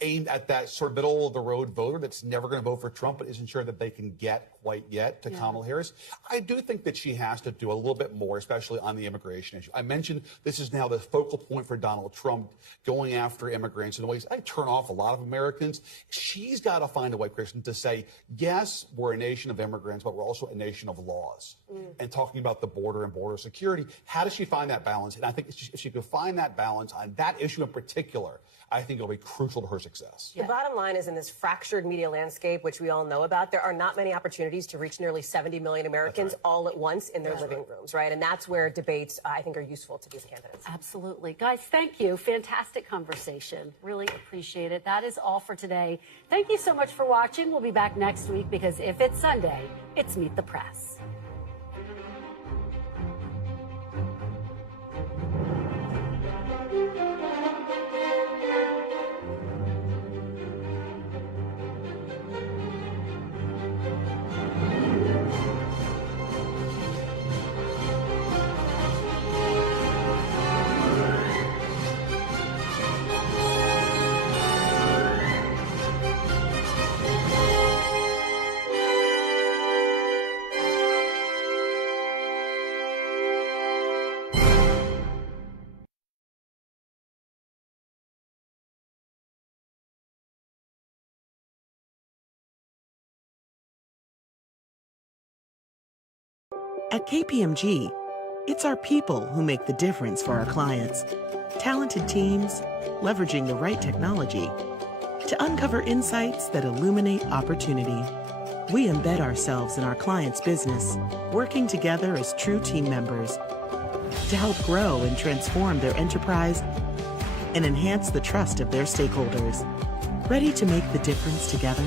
aimed at that sort of middle-of-the-road voter that's never going to vote for Trump but isn't sure that they can get quite yet to Kamala Harris. I do think that she has to do a little bit more, especially on the immigration issue. I mentioned this is now the focal point for Donald Trump, going after immigrants in ways that turn off a lot of Americans. She's got to find a way, Kristen, to say, yes, we're a nation of immigrants, but we're also a nation of laws. And talking about the border and border security, how does she find that balance? And I think if she could find that balance on that issue in particular, I think it'll be crucial to her success. The bottom line is, in this fractured media landscape, which we all know about, there are not many opportunities to reach nearly 70 million Americans all at once in their living rooms, right? And that's where debates, I think, are useful to these candidates. Absolutely. Guys, thank you. Fantastic conversation. Really appreciate it. That is all for today. Thank you so much for watching. We'll be back next week because if it's Sunday, it's Meet the Press. At KPMG, it's our people who make the difference for our clients. Talented teams, leveraging the right technology to uncover insights that illuminate opportunity. We embed ourselves in our clients' business, working together as true team members to help grow and transform their enterprise and enhance the trust of their stakeholders. Ready to make the difference together?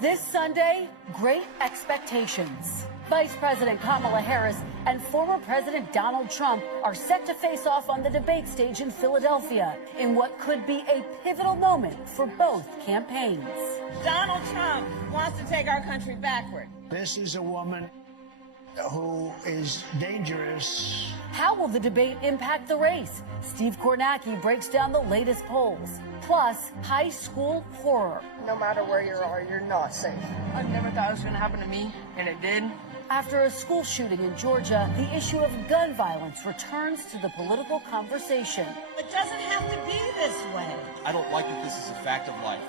This Sunday, great expectations. Vice President Kamala Harris and former President Donald Trump are set to face off on the debate stage in Philadelphia in what could be a pivotal moment for both campaigns. Donald Trump wants to take our country backward. This is a woman who is dangerous. How will the debate impact the race? Steve Kornacki breaks down the latest polls. Plus, high school horror. No matter where you are, you're not safe. I never thought it was going to happen to me, and it did. After a school shooting in Georgia, the issue of gun violence returns to the political conversation. It doesn't have to be this way. I don't like that this is a fact of life.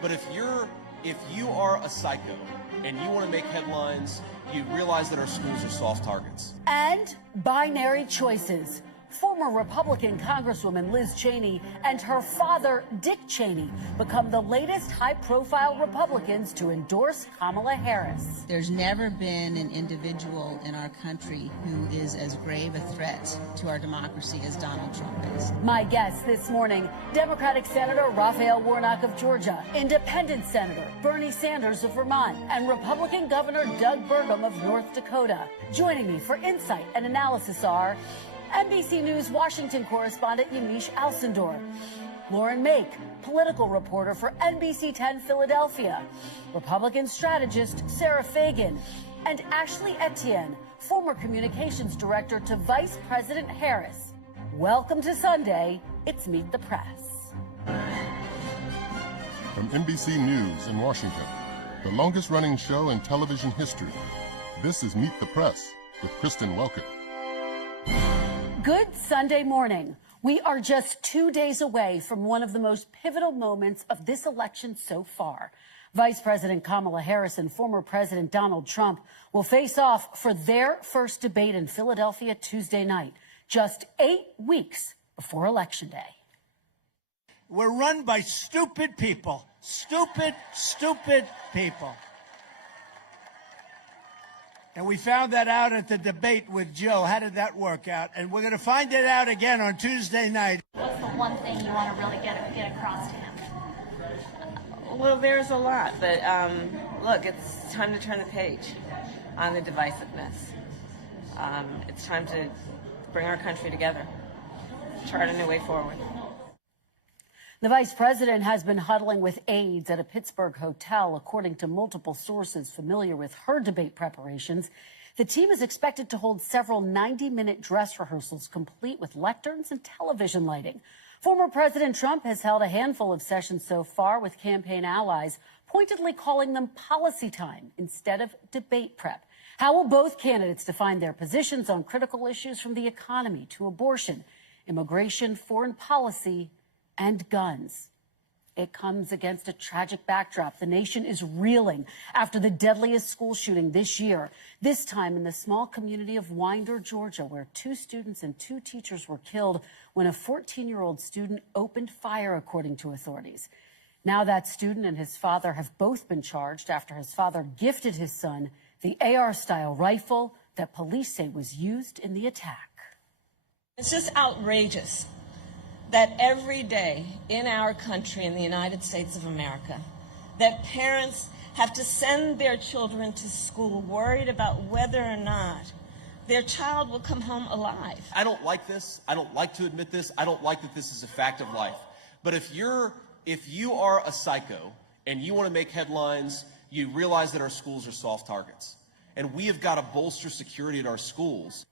But if you are a psycho and you want to make headlines, you realize that our schools are soft targets. And binary choices. Former Republican Congresswoman Liz Cheney and her father, Dick Cheney, become the latest high-profile Republicans to endorse Kamala Harris. There's never been an individual in our country who is as grave a threat to our democracy as Donald Trump is. My guests this morning, Democratic Senator Raphael Warnock of Georgia, Independent Senator Bernie Sanders of Vermont, and Republican Governor Doug Burgum of North Dakota. Joining me for insight and analysis are NBC News Washington correspondent Yamiche Alcindor, Lauren Make, political reporter for NBC 10 Philadelphia, Republican strategist Sarah Fagan, and Ashley Etienne, former communications director to Vice President Harris. Welcome to Sunday. It's Meet the Press. From NBC News in Washington, the longest-running show in television history, this is Meet the Press with Kristen Welker. Good Sunday morning. We are just 2 days away from one of the most pivotal moments of this election so far. Vice President Kamala Harris and former President Donald Trump will face off for their first debate in Philadelphia Tuesday night, just 8 weeks before Election Day. We're run by stupid people. Stupid people. And we found that out at the debate with Joe. How did that work out? And we're going to find it out again on Tuesday night. What's the one thing you want to really get across to him? Well, there's a lot, but look, it's time to turn the page on the divisiveness. It's time to bring our country together, chart a new way forward. The vice president has been huddling with aides at a Pittsburgh hotel, according to multiple sources familiar with her debate preparations. The team is expected to hold several 90-minute dress rehearsals, complete with lecterns and television lighting. Former President Trump has held a handful of sessions so far with campaign allies, pointedly calling them policy time instead of debate prep. How will both candidates define their positions on critical issues from the economy to abortion, immigration, foreign policy, and guns? It comes against a tragic backdrop. The nation is reeling after the deadliest school shooting this year, this time in the small community of Winder, Georgia, where 2 students and 2 teachers were killed when a 14-year-old student opened fire, according to authorities. Now that student and his father have both been charged after his father gifted his son the AR-style rifle that police say was used in the attack. It's just outrageous that every day in our country, in the United States of America, that parents have to send their children to school worried about whether or not their child will come home alive. I don't like this. I don't like to admit this. I don't like that this is a fact of life. But if you are a psycho and you want to make headlines, you realize that our schools are soft targets. And we have got to bolster security at our schools.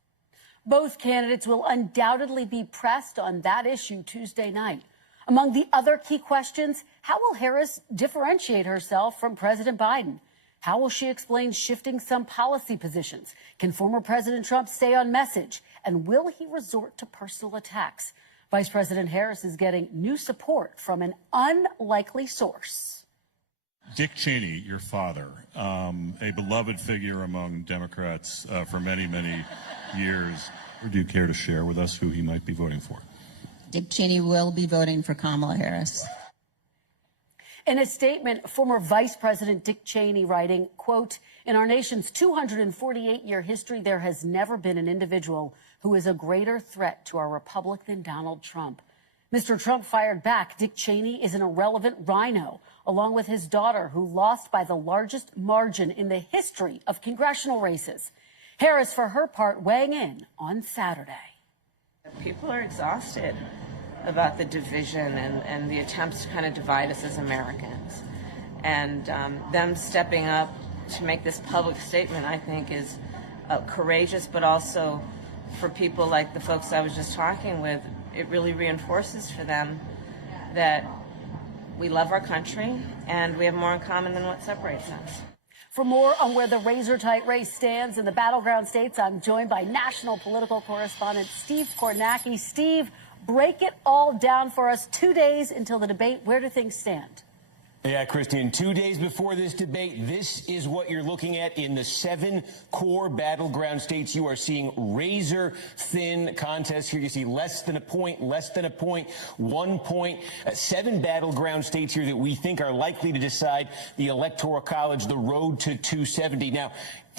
Both candidates will undoubtedly be pressed on that issue Tuesday night. Among the other key questions, how will Harris differentiate herself from President Biden? How will she explain shifting some policy positions? Can former President Trump stay on message? And will he resort to personal attacks? Vice President Harris is getting new support from an unlikely source. Dick Cheney, your father, a beloved figure among Democrats for many, many years. Do you care to share with us who he might be voting for? Dick Cheney will be voting for Kamala Harris. In a statement, former Vice President Dick Cheney writing, quote, "In our nation's 248-year history, there has never been an individual who is a greater threat to our republic than Donald Trump." Mr. Trump fired back. Dick Cheney is an irrelevant rhino, along with his daughter, who lost by the largest margin in the history of congressional races. Harris, for her part, weighing in on Saturday. People are exhausted about the division and the attempts to kind of divide us as Americans. And them stepping up to make this public statement, I think, is courageous, but also for people like the folks I was just talking with, it really reinforces for them that we love our country and we have more in common than what separates us. For more on where the razor-tight race stands in the battleground states, I'm joined by national political correspondent Steve Kornacki. Steve, break it all down for us. 2 days until the debate. Where do things stand? Yeah, Christine, 2 days before this debate, this is what you're looking at in the 7 core battleground states. You are seeing razor-thin contests here. You see less than a point, 1 point. 7 battleground states here that we think are likely to decide the Electoral College, the road to 270. Now,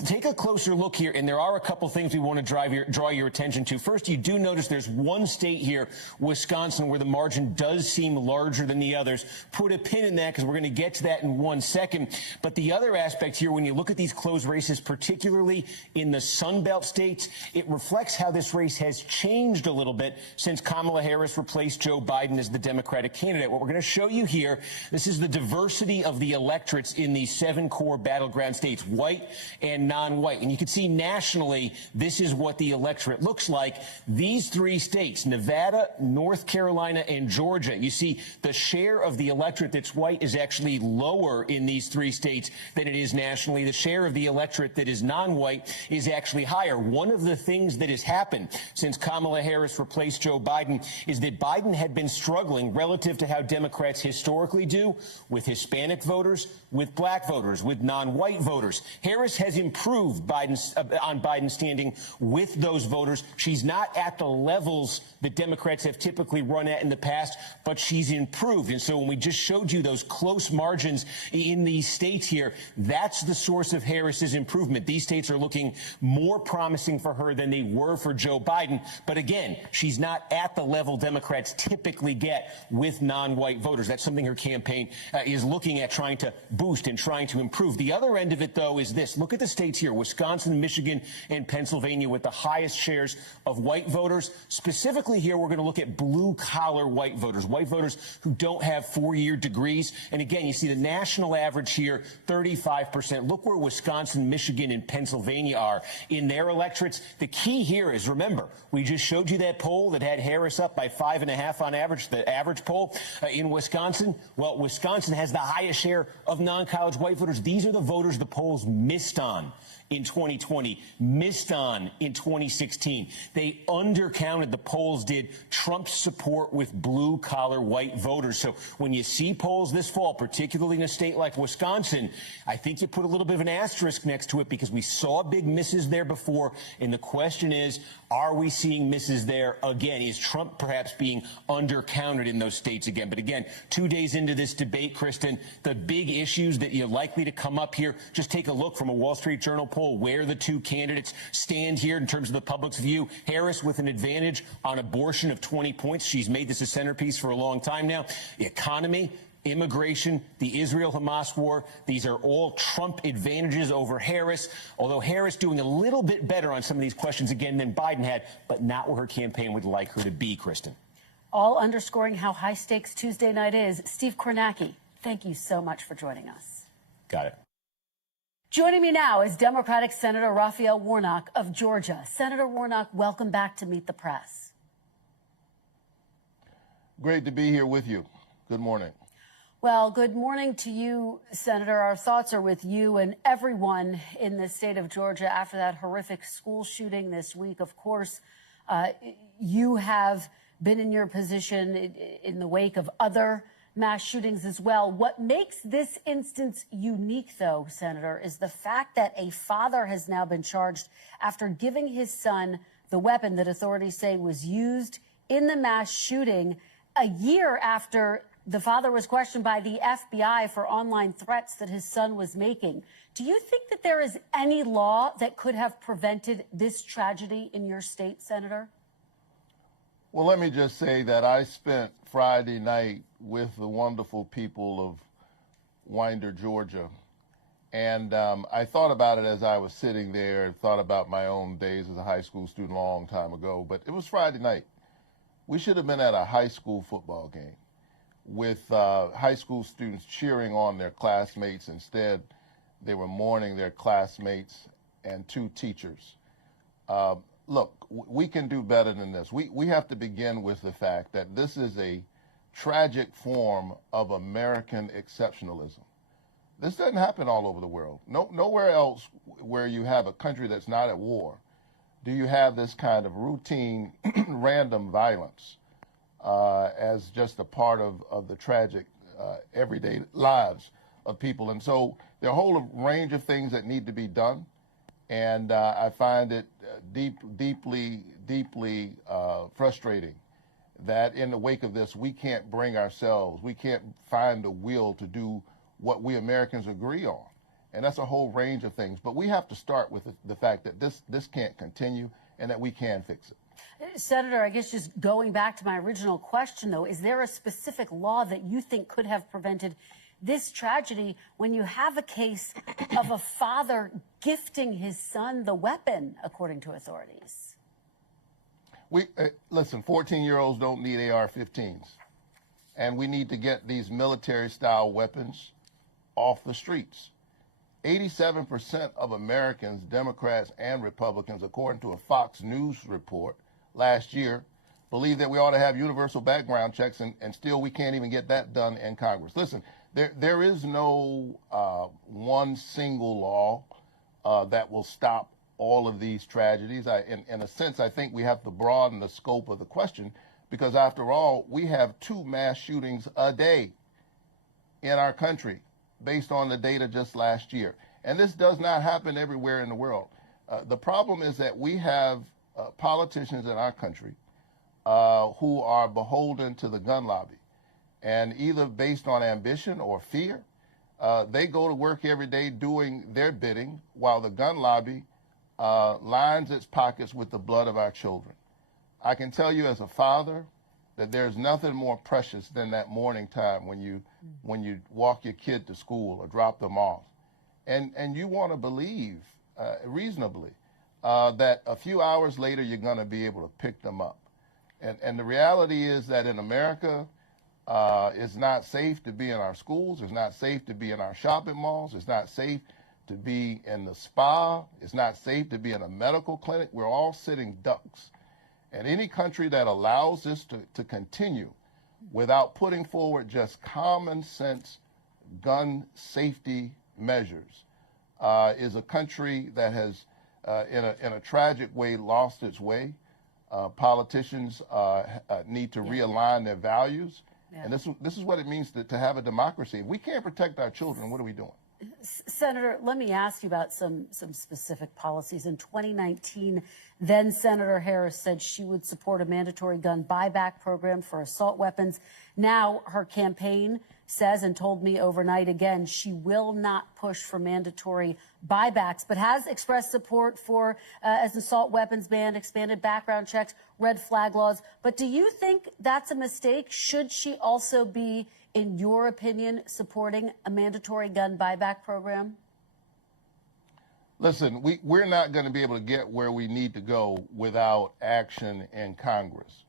take a closer look here, and there are a couple things we want to draw your attention to. First, you do notice there's one state here, Wisconsin, where the margin does seem larger than the others. Put a pin in that because we're going to get to that in 1 second. But the other aspect here, when you look at these close races, particularly in the Sun Belt states, it reflects how this race has changed a little bit since Kamala Harris replaced Joe Biden as the Democratic candidate. What we're going to show you here, this is the diversity of the electorates in these 7 core battleground states, white and non-white. And you can see nationally, this is what the electorate looks like. These 3 states, Nevada, North Carolina, and Georgia, you see the share of the electorate that's white is actually lower in these 3 states than it is nationally. The share of the electorate that is non-white is actually higher. One of the things that has happened since Kamala Harris replaced Joe Biden is that Biden had been struggling relative to how Democrats historically do with Hispanic voters, with black voters, with non-white voters. Harris has improved on Biden's standing with those voters. She's not at the levels that Democrats have typically run at in the past, but she's improved. And so when we just showed you those close margins in these states here, that's the source of Harris's improvement. These states are looking more promising for her than they were for Joe Biden. But again, she's not at the level Democrats typically get with non-white voters. That's something her campaign is looking at trying to boost and trying to improve. The other end of it, though, is this. Look at the states here, Wisconsin, Michigan, and Pennsylvania with the highest shares of white voters. Specifically here, we're going to look at blue-collar white voters who don't have 4-year degrees. And again, you see the national average here, 35%. Look where Wisconsin, Michigan, and Pennsylvania are in their electorates. The key here is, remember, we just showed you that poll that had Harris up by 5.5 on average, the average poll in Wisconsin. Well, Wisconsin has the highest share of non-college white voters. These are the voters the polls missed on in 2020, missed on in 2016. They undercounted, the polls did, Trump's support with blue-collar white voters. So when you see polls this fall, particularly in a state like Wisconsin, I think you put a little bit of an asterisk next to it because we saw big misses there before. And the question is, are we seeing misses there again? Is Trump perhaps being undercounted in those states again? But again, 2 days into this debate, Kristen, the big issues that you're likely to come up here, just take a look from a Wall Street Journal poll where the 2 candidates stand here in terms of the public's view. Harris with an advantage on abortion of 20 points. She's made this a centerpiece for a long time now. The economy, immigration, the Israel-Hamas war, these are all Trump advantages over Harris, although Harris doing a little bit better on some of these questions again than Biden had, but not where her campaign would like her to be, Kristen. All underscoring how high-stakes Tuesday night is. Steve Kornacki, thank you so much for joining us. Got it. Joining me now is Democratic Senator Raphael Warnock of Georgia. Senator Warnock, welcome back to Meet the Press. Great to be here with you. Good morning. Well, good morning to you, Senator. Our thoughts are with you and everyone in the state of Georgia after that horrific school shooting this week. Of course, you have been in your position in the wake of other mass shootings as well. What makes this instance unique, though, Senator, is the fact that a father has now been charged after giving his son the weapon that authorities say was used in the mass shooting a year after the father was questioned by the FBI for online threats that his son was making. Do you think that there is any law that could have prevented this tragedy in your state, Senator? Well, let me just say that I spent Friday night with the wonderful people of Winder, Georgia. And I thought about it as I was sitting there, thought about my own days as a high school student a long time ago. But it was Friday night. We should have been at a high school football game with high school students cheering on their classmates. Instead, they were mourning their classmates and two teachers. Look, we can do better than this. We have to begin with the fact that this is a tragic form of American exceptionalism. This doesn't happen all over the world. Nowhere else where you have a country that's not at war do you have this kind of routine, random violence as just a part of the tragic everyday lives of people. And so there are a whole range of things that need to be done. And I find it deeply frustrating that in the wake of this, we can't bring ourselves, we can't find the will to do what we Americans agree on. And that's a whole range of things. But we have to start with the fact that this can't continue and that we can fix it. Senator, I guess just going back to my original question, though, is there a specific law that you think could have prevented this tragedy when you have a case of a father gifting his son the weapon, according to authorities? Listen, 14-year-olds don't need AR-15s. And we need to get these military-style weapons off the streets. 87% of Americans, Democrats and Republicans, according to a Fox News report last year, believe that we ought to have universal background checks, and still we can't even get that done in Congress. Listen, there is no one single law that will stop all of these tragedies. In a sense, I think we have to broaden the scope of the question because, after all, we have 2 mass shootings a day in our country based on the data just last year. And this does not happen everywhere in the world. The problem is that we have politicians in our country who are beholden to the gun lobby. And either based on ambition or fear, they go to work every day doing their bidding while the gun lobby lines its pockets with the blood of our children. I can tell you as a father that there's nothing more precious than that morning time when you walk your kid to school or drop them off. And you want to believe reasonably that a few hours later you're going to be able to pick them up. And the reality is that in America, it's not safe to be in our schools. It's not safe to be in our shopping malls. It's not safe to be in the spa. It's not safe to be in a medical clinic. We're all sitting ducks. And any country that allows this to continue without putting forward just common sense gun safety measures is a country that has, in a tragic way, lost its way. Politicians need to realign their values. Yeah. And this is what it means to have a democracy. If we can't protect our children, what are we doing? Senator, let me ask you about some specific policies. In 2019, then Senator Harris said she would support a mandatory gun buyback program for assault weapons. Now her campaign says, and told me overnight again, she will not push for mandatory buybacks, but has expressed support for as assault weapons ban, expanded background checks, red flag laws. But do you think that's a mistake? Should she also be, in your opinion, supporting a mandatory gun buyback program? Listen, we're not going to be able to get where we need to go without action in Congress.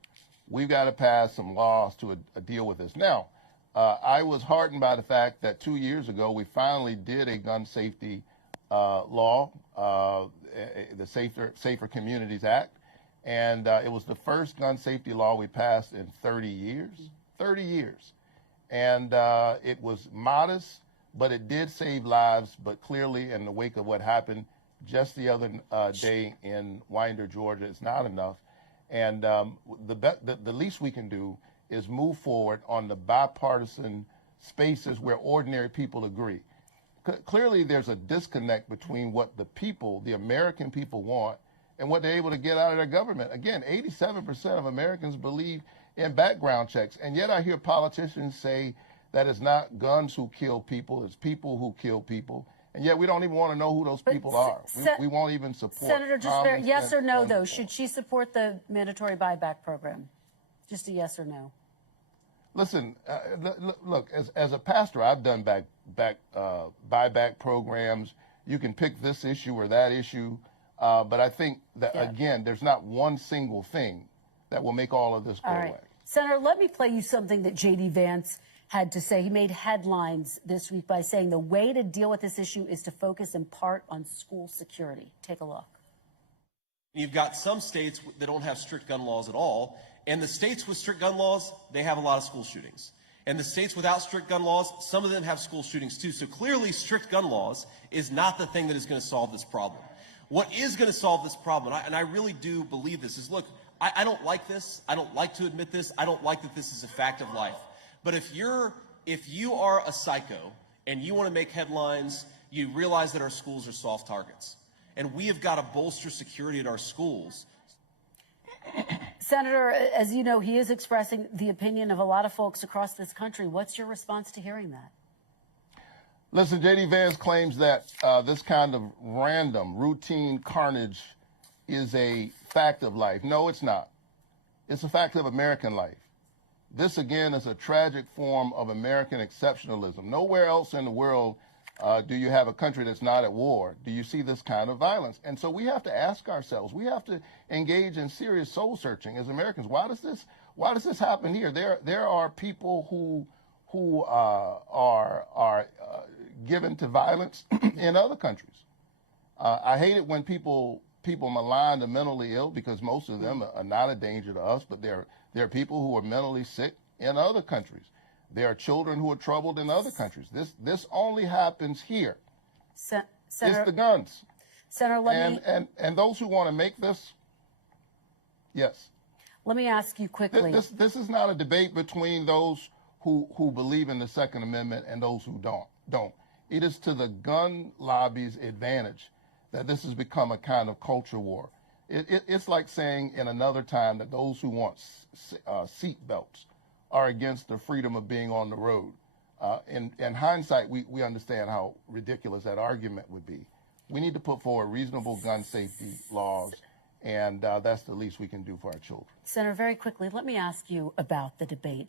We've got to pass some laws to deal with this. Now, I was heartened by the fact that 2 years ago we finally did a gun safety law, the Safer Communities Act, and it was the first gun safety law we passed in 30 years. 30 years. And it was modest, but it did save lives. But clearly, in the wake of what happened just the other day in Winder, Georgia, it's not enough. And the least we can do is move forward on the bipartisan spaces where ordinary people agree. Clearly, there's a disconnect between what the people, the American people, want and what they're able to get out of their government. Again, 87% of Americans believe in background checks, and yet I hear politicians say that it's not guns who kill people, it's people who kill people, and yet we don't even want to know who those people are. We won't even support. Senator, just yes or no, though, should she support the mandatory buyback program? Just a yes or no. Listen, look, as a pastor, I've done buyback programs. You can pick this issue or that issue, but I think that, again, there's not one single thing that will make all of this go away. Senator, let me play you something that J.D. Vance had to say. He made headlines this week by saying the way to deal with this issue is to focus in part on school security. Take a look. You've got some states that don't have strict gun laws at all, and the states with strict gun laws, they have a lot of school shootings. And the states without strict gun laws, some of them have school shootings too. So clearly strict gun laws is not the thing that is going to solve this problem. What is going to solve this problem, and I really do believe this, is look, I don't like this. I don't like to admit this. I don't like that this is a fact of life. But if you are a psycho and you want to make headlines, you realize that our schools are soft targets. And we have got to bolster security at our schools. Senator, as you know, he is expressing the opinion of a lot of folks across this country. What's your response to hearing that? Listen, J.D. Vance claims that this kind of random, routine carnage is a fact of life. No, it's not. It's a fact of American life. This, again, is a tragic form of American exceptionalism. Nowhere else in the world do you have a country that's not at war? Do you see this kind of violence? And so we have to ask ourselves, we have to engage in serious soul searching as Americans. Why does this happen here? There are people who are given to violence in other countries. I hate it when people malign the mentally ill, because most of them are not a danger to us, but there are people who are mentally sick in other countries. There are children who are troubled in other countries. This only happens here. Senator, it's the guns. Senator, and those who want to make this, yes. Let me ask you quickly. This is not a debate between those who believe in the Second Amendment and those who don't. It is to the gun lobby's advantage that this has become a kind of culture war. It's like saying in another time that those who want seat belts are against the freedom of being on the road. In hindsight, we understand how ridiculous that argument would be. We need to put forward reasonable gun safety laws, and that's the least we can do for our children. Senator, very quickly, let me ask you about the debate.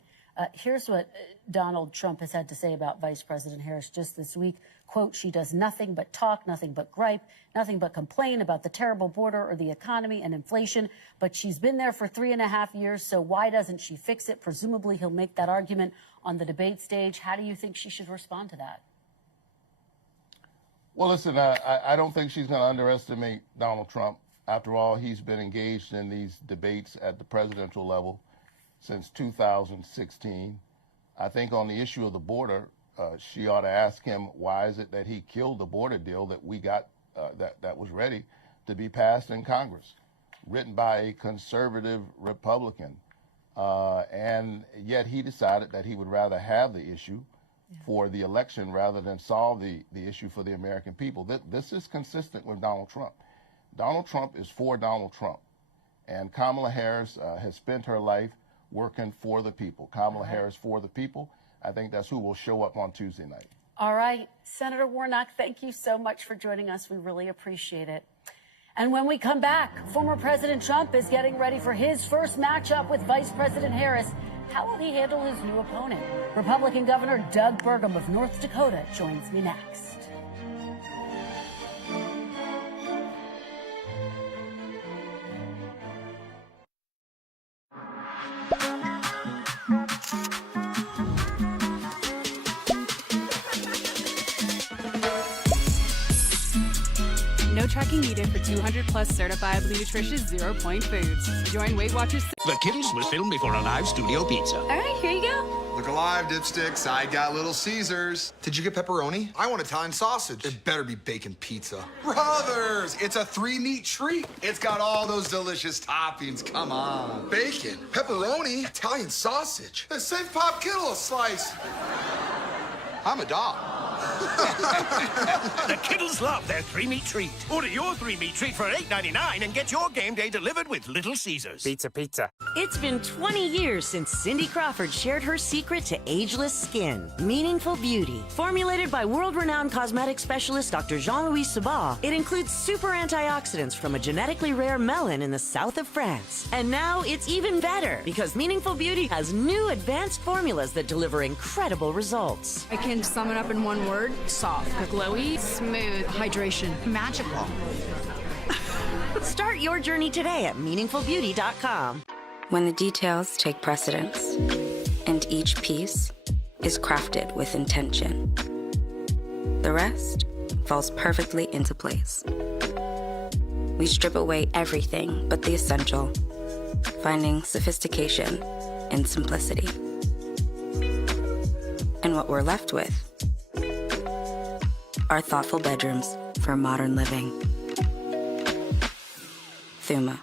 Here's what Donald Trump has had to say about Vice President Harris just this week. Quote, she does nothing but talk, nothing but gripe, nothing but complain about the terrible border or the economy and inflation. But she's been there for 3.5 years, so why doesn't she fix it? Presumably he'll make that argument on the debate stage. How do you think she should respond to that? Well, listen, I don't think she's going to underestimate Donald Trump. After all, he's been engaged in these debates at the presidential level since 2016. I think on the issue of the border, she ought to ask him, why is it that he killed the border deal that we got that was ready to be passed in Congress, written by a conservative Republican, and yet he decided that he would rather have the issue for the election rather than solve the issue for the American people. This is consistent with Donald Trump. Donald Trump is for Donald Trump, and Kamala Harris has spent her life working for the people. Kamala Harris for the people. I think that's who will show up on Tuesday night. All right. Senator Warnock, thank you so much for joining us. We really appreciate it. And when we come back, former President Trump is getting ready for his first matchup with Vice President Harris. How will he handle his new opponent? Republican Governor Doug Burgum of North Dakota joins me next. No tracking needed for 200+ certifiably nutritious 0-point foods. Join Weight Watchers. The Kittles was filmed before a live studio pizza. All right, here you go. Look alive, dipsticks. I got Little Caesars. Did you get pepperoni? I want Italian sausage. It better be bacon pizza. Brothers, it's a 3-meat treat. It's got all those delicious toppings. Come on. Bacon, pepperoni, Italian sausage. Save Pop Kittle a slice. I'm a dog. The kiddos love their 3-meat treat. Order your 3-meat treat for $8.99 and get your game day delivered with Little Caesars. Pizza. It's been 20 years since Cindy Crawford shared her secret to ageless skin, Meaningful Beauty. Formulated by world-renowned cosmetic specialist Dr. Jean-Louis Sabat, it includes super antioxidants from a genetically rare melon in the south of France. And now it's even better because Meaningful Beauty has new advanced formulas that deliver incredible results. I can sum it up in one word: soft, glowy, smooth, hydration, magical. Start your journey today at meaningfulbeauty.com. When the details take precedence and each piece is crafted with intention, the rest falls perfectly into place. We strip away everything but the essential, finding sophistication in simplicity. And what we're left with are thoughtful bedrooms for modern living. Thuma.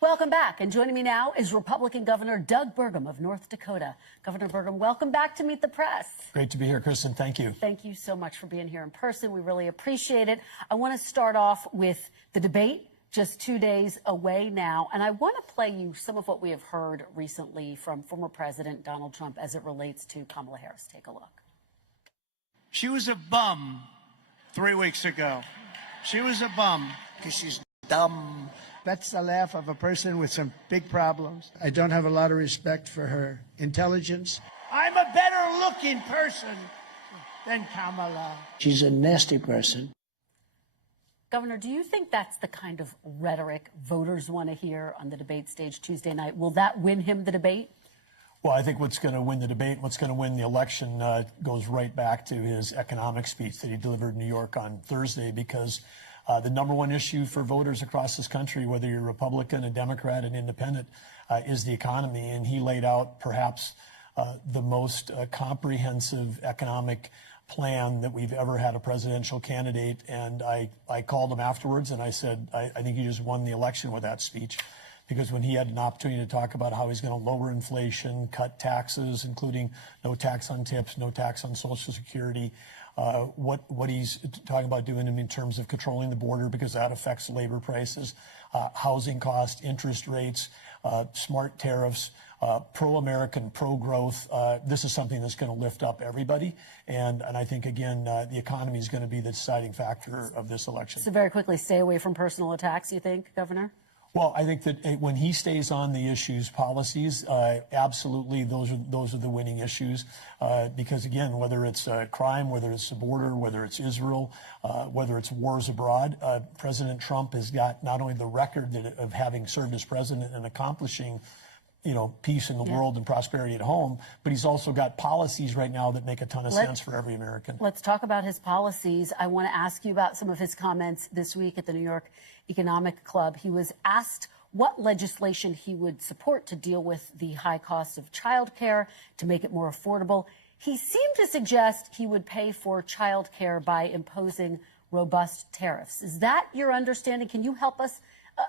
Welcome back. And joining me now is Republican Governor Doug Burgum of North Dakota. Governor Burgum, welcome back to Meet the Press. Great to be here, Kristen. Thank you. Thank you so much for being here in person. We really appreciate it. I want to start off with the debate, just 2 days away now. And I want to play you some of what we have heard recently from former President Donald Trump as it relates to Kamala Harris. Take a look. She was a bum 3 weeks ago. She was a bum because she's dumb. That's the laugh of a person with some big problems. I don't have a lot of respect for her intelligence. I'm a better looking person than Kamala. She's a nasty person. Governor, do you think that's the kind of rhetoric voters want to hear on the debate stage Tuesday night? Will that win him the debate? Well, I think what's going to win the debate, what's going to win the election goes right back to his economic speech that he delivered in New York on Thursday, because the number one issue for voters across this country, whether you're Republican, a Democrat, an independent, is the economy. And he laid out perhaps the most comprehensive economic plan that we've ever had a presidential candidate. And I called him afterwards and I said, I think you just won the election with that speech. Because when he had an opportunity to talk about how he's going to lower inflation, cut taxes, including no tax on tips, no tax on Social Security, what he's talking about doing in terms of controlling the border, because that affects labor prices, housing costs, interest rates, smart tariffs, pro-American, pro-growth. This is something that's going to lift up everybody. And I think, again, the economy is going to be the deciding factor of this election. So very quickly, stay away from personal attacks, you think, Governor? Well, I think that when he stays on the issues, policies, absolutely, those are the winning issues. Because again, whether it's crime, whether it's the border, whether it's Israel, whether it's wars abroad, President Trump has got not only the record of having served as president and accomplishing, peace in the world and prosperity at home, but he's also got policies right now that make a ton of sense for every American. Let's talk about his policies. I want to ask you about some of his comments this week at the New York Economic Club. He was asked what legislation he would support to deal with the high cost of childcare, to make it more affordable. He seemed to suggest he would pay for childcare by imposing robust tariffs. Is that your understanding? Can you help us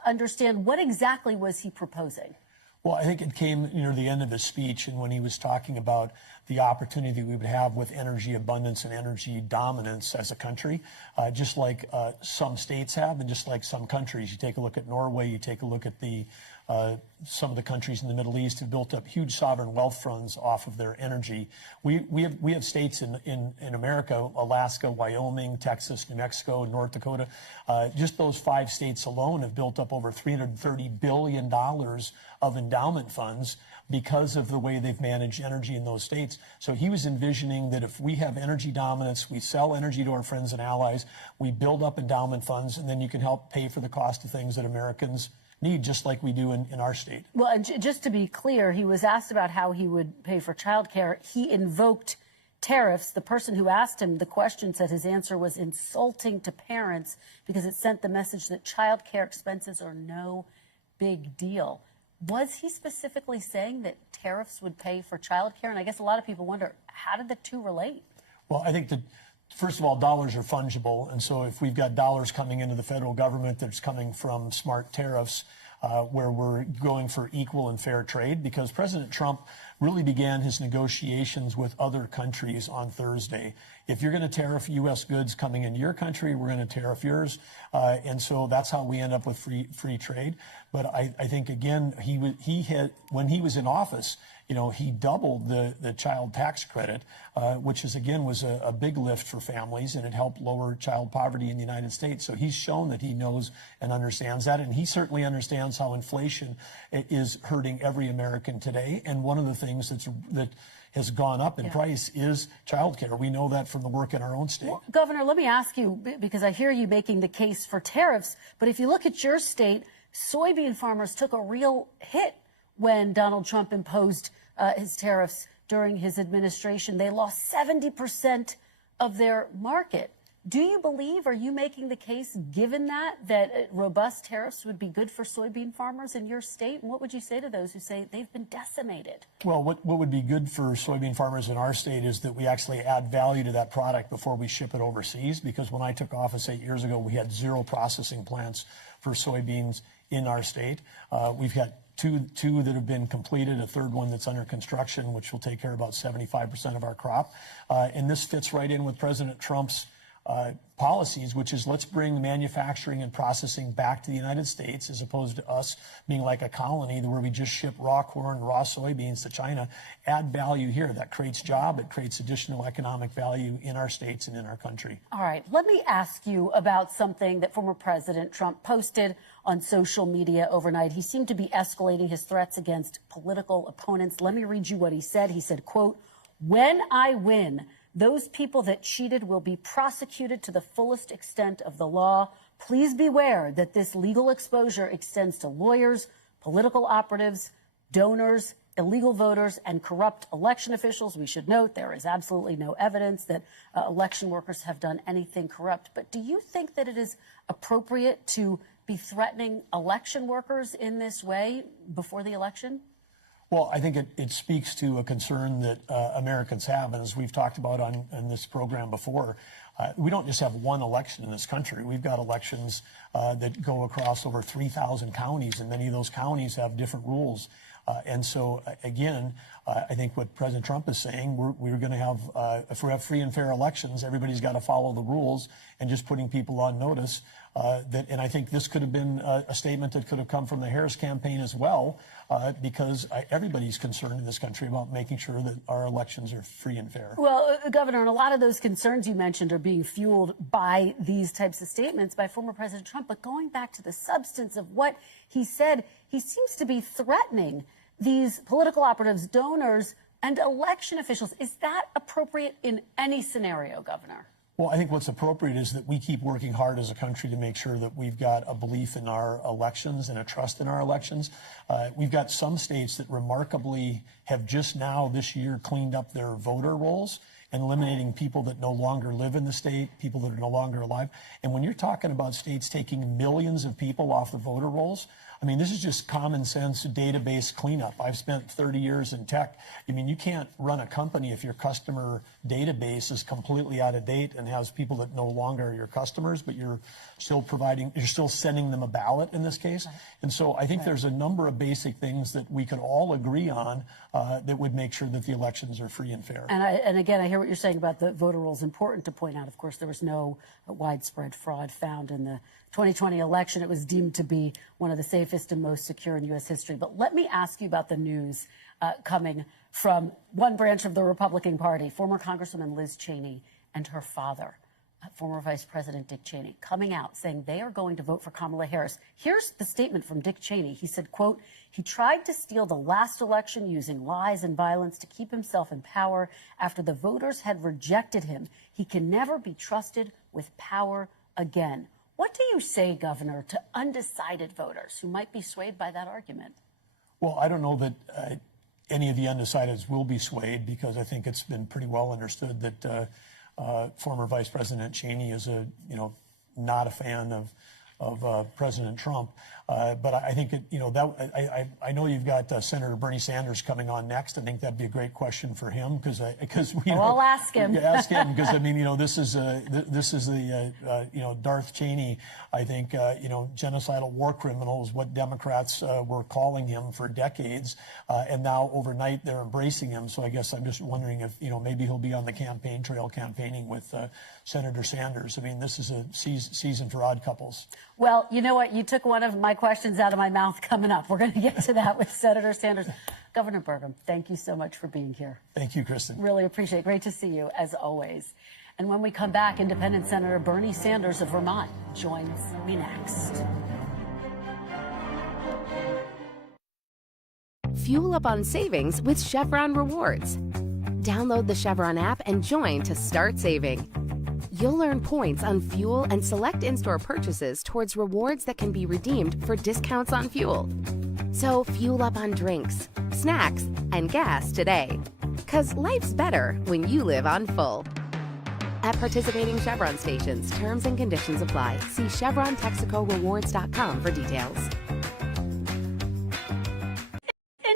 understand what exactly was he proposing? Well, I think it came near the end of his speech, and when he was talking about the opportunity we would have with energy abundance and energy dominance as a country, just like some states have and just like some countries. You take a look at Norway, you take a look at some of the countries in the Middle East have built up huge sovereign wealth funds off of their energy. We have states in America, Alaska, Wyoming, Texas, New Mexico, and North Dakota. Just those 5 states alone have built up over $330 billion of endowment funds because of the way they've managed energy in those states. So he was envisioning that if we have energy dominance, we sell energy to our friends and allies, we build up endowment funds, and then you can help pay for the cost of things that Americans need, just like we do in our state. Well, and just to be clear, he was asked about how he would pay for childcare. He invoked tariffs. The person who asked him the question said his answer was insulting to parents because it sent the message that childcare expenses are no big deal. Was he specifically saying that tariffs would pay for childcare? And I guess a lot of people wonder, how did the two relate? Well, I think that, first of all, dollars are fungible. And so if we've got dollars coming into the federal government that's coming from smart tariffs, where we're going for equal and fair trade, because President Trump really began his negotiations with other countries on Thursday. If you're going to tariff U.S. goods coming into your country, we're going to tariff yours. And so that's how we end up with free trade. But I think, again, when he was in office, he doubled the child tax credit, which was a big lift for families, and it helped lower child poverty in the United States. So he's shown that he knows and understands that, and he certainly understands how inflation is hurting every American today. And one of the things that has gone up in price is childcare. We know that from the work in our own state. Well, Governor, let me ask you, because I hear you making the case for tariffs, but if you look at your state, soybean farmers took a real hit when Donald Trump imposed his tariffs during his administration. They lost 70% of their market. Do you believe, are you making the case, given that robust tariffs would be good for soybean farmers in your state? And what would you say to those who say they've been decimated? Well, what would be good for soybean farmers in our state is that we actually add value to that product before we ship it overseas, because when I took office 8 years ago, we had 0 processing plants for soybeans in our state. We've got two that have been completed, a third one that's under construction, which will take care of about 75% of our crop. And this fits right in with President Trump's policies, which is let's bring manufacturing and processing back to the United States, as opposed to us being like a colony where we just ship raw corn, raw soybeans to China. Add value here. That creates job. It creates additional economic value in our states and in our country. All right. Let me ask you about something that former President Trump posted on social media overnight. He seemed to be escalating his threats against political opponents. Let me read you what he said. He said, quote, "When I win, those people that cheated will be prosecuted to the fullest extent of the law. Please beware that this legal exposure extends to lawyers, political operatives, donors, illegal voters, and corrupt election officials." We should note there is absolutely no evidence that election workers have done anything corrupt. But do you think that it is appropriate to be threatening election workers in this way before the election? Well, I think it speaks to a concern that Americans have, and as we've talked about on this program before, we don't just have one election in this country. We've got elections that go across over 3,000 counties, and many of those counties have different rules. And so, again, I think what President Trump is saying, we're going to have, if we have free and fair elections, everybody's got to follow the rules, and just putting people on notice. And I think this could have been a statement that could have come from the Harris campaign as well, because everybody's concerned in this country about making sure that our elections are free and fair. Well, Governor, and a lot of those concerns you mentioned are being fueled by these types of statements by former President Trump. But going back to the substance of what he said, he seems to be threatening these political operatives, donors, and election officials. Is that appropriate in any scenario, Governor? Well, I think what's appropriate is that we keep working hard as a country to make sure that we've got a belief in our elections and a trust in our elections. We've got some states that remarkably have just now this year cleaned up their voter rolls and eliminating people that no longer live in the state, people that are no longer alive. And when you're talking about states taking millions of people off the voter rolls, I mean, this is just common sense database cleanup. I've spent 30 years in tech. I mean, you can't run a company if your customer database is completely out of date and has people that no longer are your customers, but you're still sending them a ballot in this case. Right. And so I think there's a number of basic things that we could all agree on that would make sure that the elections are free and fair. And again, I hear what you're saying about the voter rolls. Important to point out, of course, there was no widespread fraud found in the 2020 election. It was deemed to be one of the safest and most secure in U.S. history. But let me ask you about the news coming from one branch of the Republican Party, former Congresswoman Liz Cheney and her father, former Vice President Dick Cheney, coming out saying they are going to vote for Kamala Harris. Here's the statement from Dick Cheney. He said, quote, "He tried to steal the last election using lies and violence to keep himself in power after the voters had rejected him. He can never be trusted with power again." What do you say, Governor, to undecided voters who might be swayed by that argument? Well, I don't know that any of the undecideds will be swayed, because I think it's been pretty well understood that former Vice President Cheney is not a fan of President Trump. But I think I know you've got Senator Bernie Sanders coming on next. I think that'd be a great question for him because I'll ask him. Ask him because this is the Darth Cheney. I think genocidal war criminal is what Democrats were calling him for decades, and now overnight they're embracing him. So I guess I'm just wondering if maybe he'll be on the campaign trail campaigning with Senator Sanders. I mean, this is a season for odd couples. Well, you know what? You took one of my questions out of my mouth coming up. We're going to get to that with Senator Sanders. Governor Burgum, thank you so much for being here. Thank you, Kristen. Really appreciate it. Great to see you, as always. And when we come back, Independent Senator Bernie Sanders of Vermont joins me next. Fuel up on savings with Chevron Rewards. Download the Chevron app and join to start saving. You'll earn points on fuel and select in-store purchases towards rewards that can be redeemed for discounts on fuel. So fuel up on drinks, snacks, and gas today. 'Cause life's better when you live on full. At participating Chevron stations, terms and conditions apply. See ChevronTexacoRewards.com for details.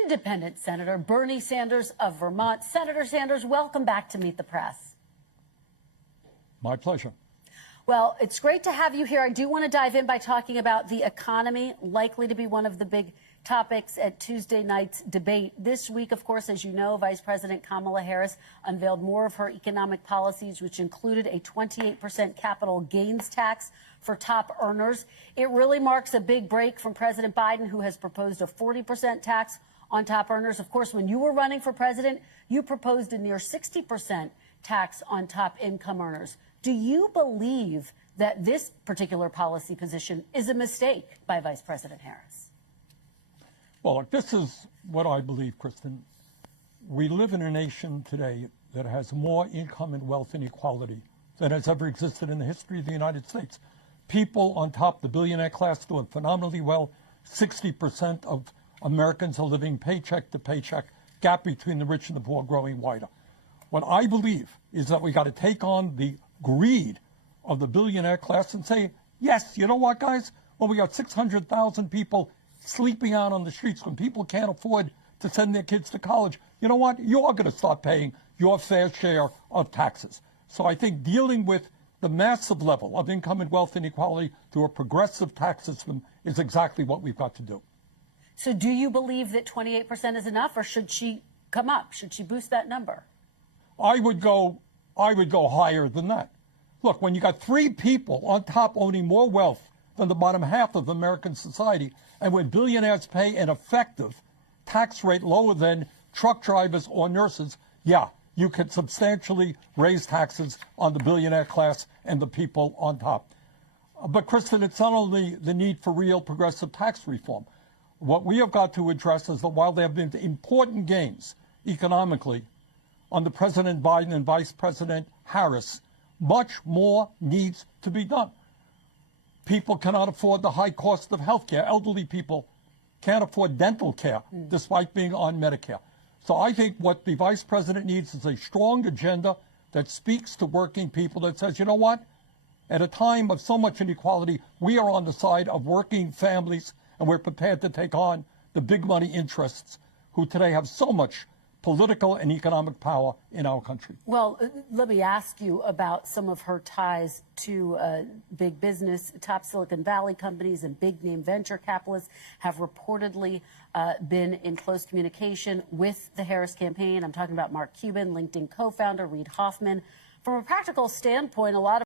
Independent Senator Bernie Sanders of Vermont. Senator Sanders, welcome back to Meet the Press. My pleasure. Well, it's great to have you here. I do want to dive in by talking about the economy, likely to be one of the big topics at Tuesday night's debate. This week, of course, as you know, Vice President Kamala Harris unveiled more of her economic policies, which included a 28% capital gains tax for top earners. It really marks a big break from President Biden, who has proposed a 40% tax on top earners. Of course, when you were running for president, you proposed a near 60% tax on top income earners. Do you believe that this particular policy position is a mistake by Vice President Harris? Well, this is what I believe, Kristen. We live in a nation today that has more income and wealth inequality than has ever existed in the history of the United States. People on top, the billionaire class, doing phenomenally well. 60% of Americans are living paycheck to paycheck. Gap between the rich and the poor growing wider. What I believe is that we got to take on the greed of the billionaire class and say, yes, you know what, guys? Well, we got 600,000 people sleeping out on the streets when people can't afford to send their kids to college. You know what? You're going to start paying your fair share of taxes. So I think dealing with the massive level of income and wealth inequality through a progressive tax system is exactly what we've got to do. So do you believe that 28% is enough, or should she come up? Should she boost that number? I would go higher than that. Look, when you got 3 people on top owning more wealth than the bottom half of American society, and when billionaires pay an effective tax rate lower than truck drivers or nurses, yeah, you could substantially raise taxes on the billionaire class and the people on top. But, Kristen, it's not only the need for real progressive tax reform. What we have got to address is that while there have been important gains economically under President Biden and Vice President Harris, much more needs to be done. People cannot afford the high cost of health care. Elderly people can't afford dental care despite being on Medicare. So I think what the Vice President needs is a strong agenda that speaks to working people, that says, you know what? At a time of so much inequality, we are on the side of working families, and we're prepared to take on the big money interests who today have so much political and economic power in our country. Well, let me ask you about some of her ties to big business. Top Silicon Valley companies and big-name venture capitalists have reportedly been in close communication with the Harris campaign. I'm talking about Mark Cuban, LinkedIn co-founder, Reid Hoffman. From a practical standpoint, a lot of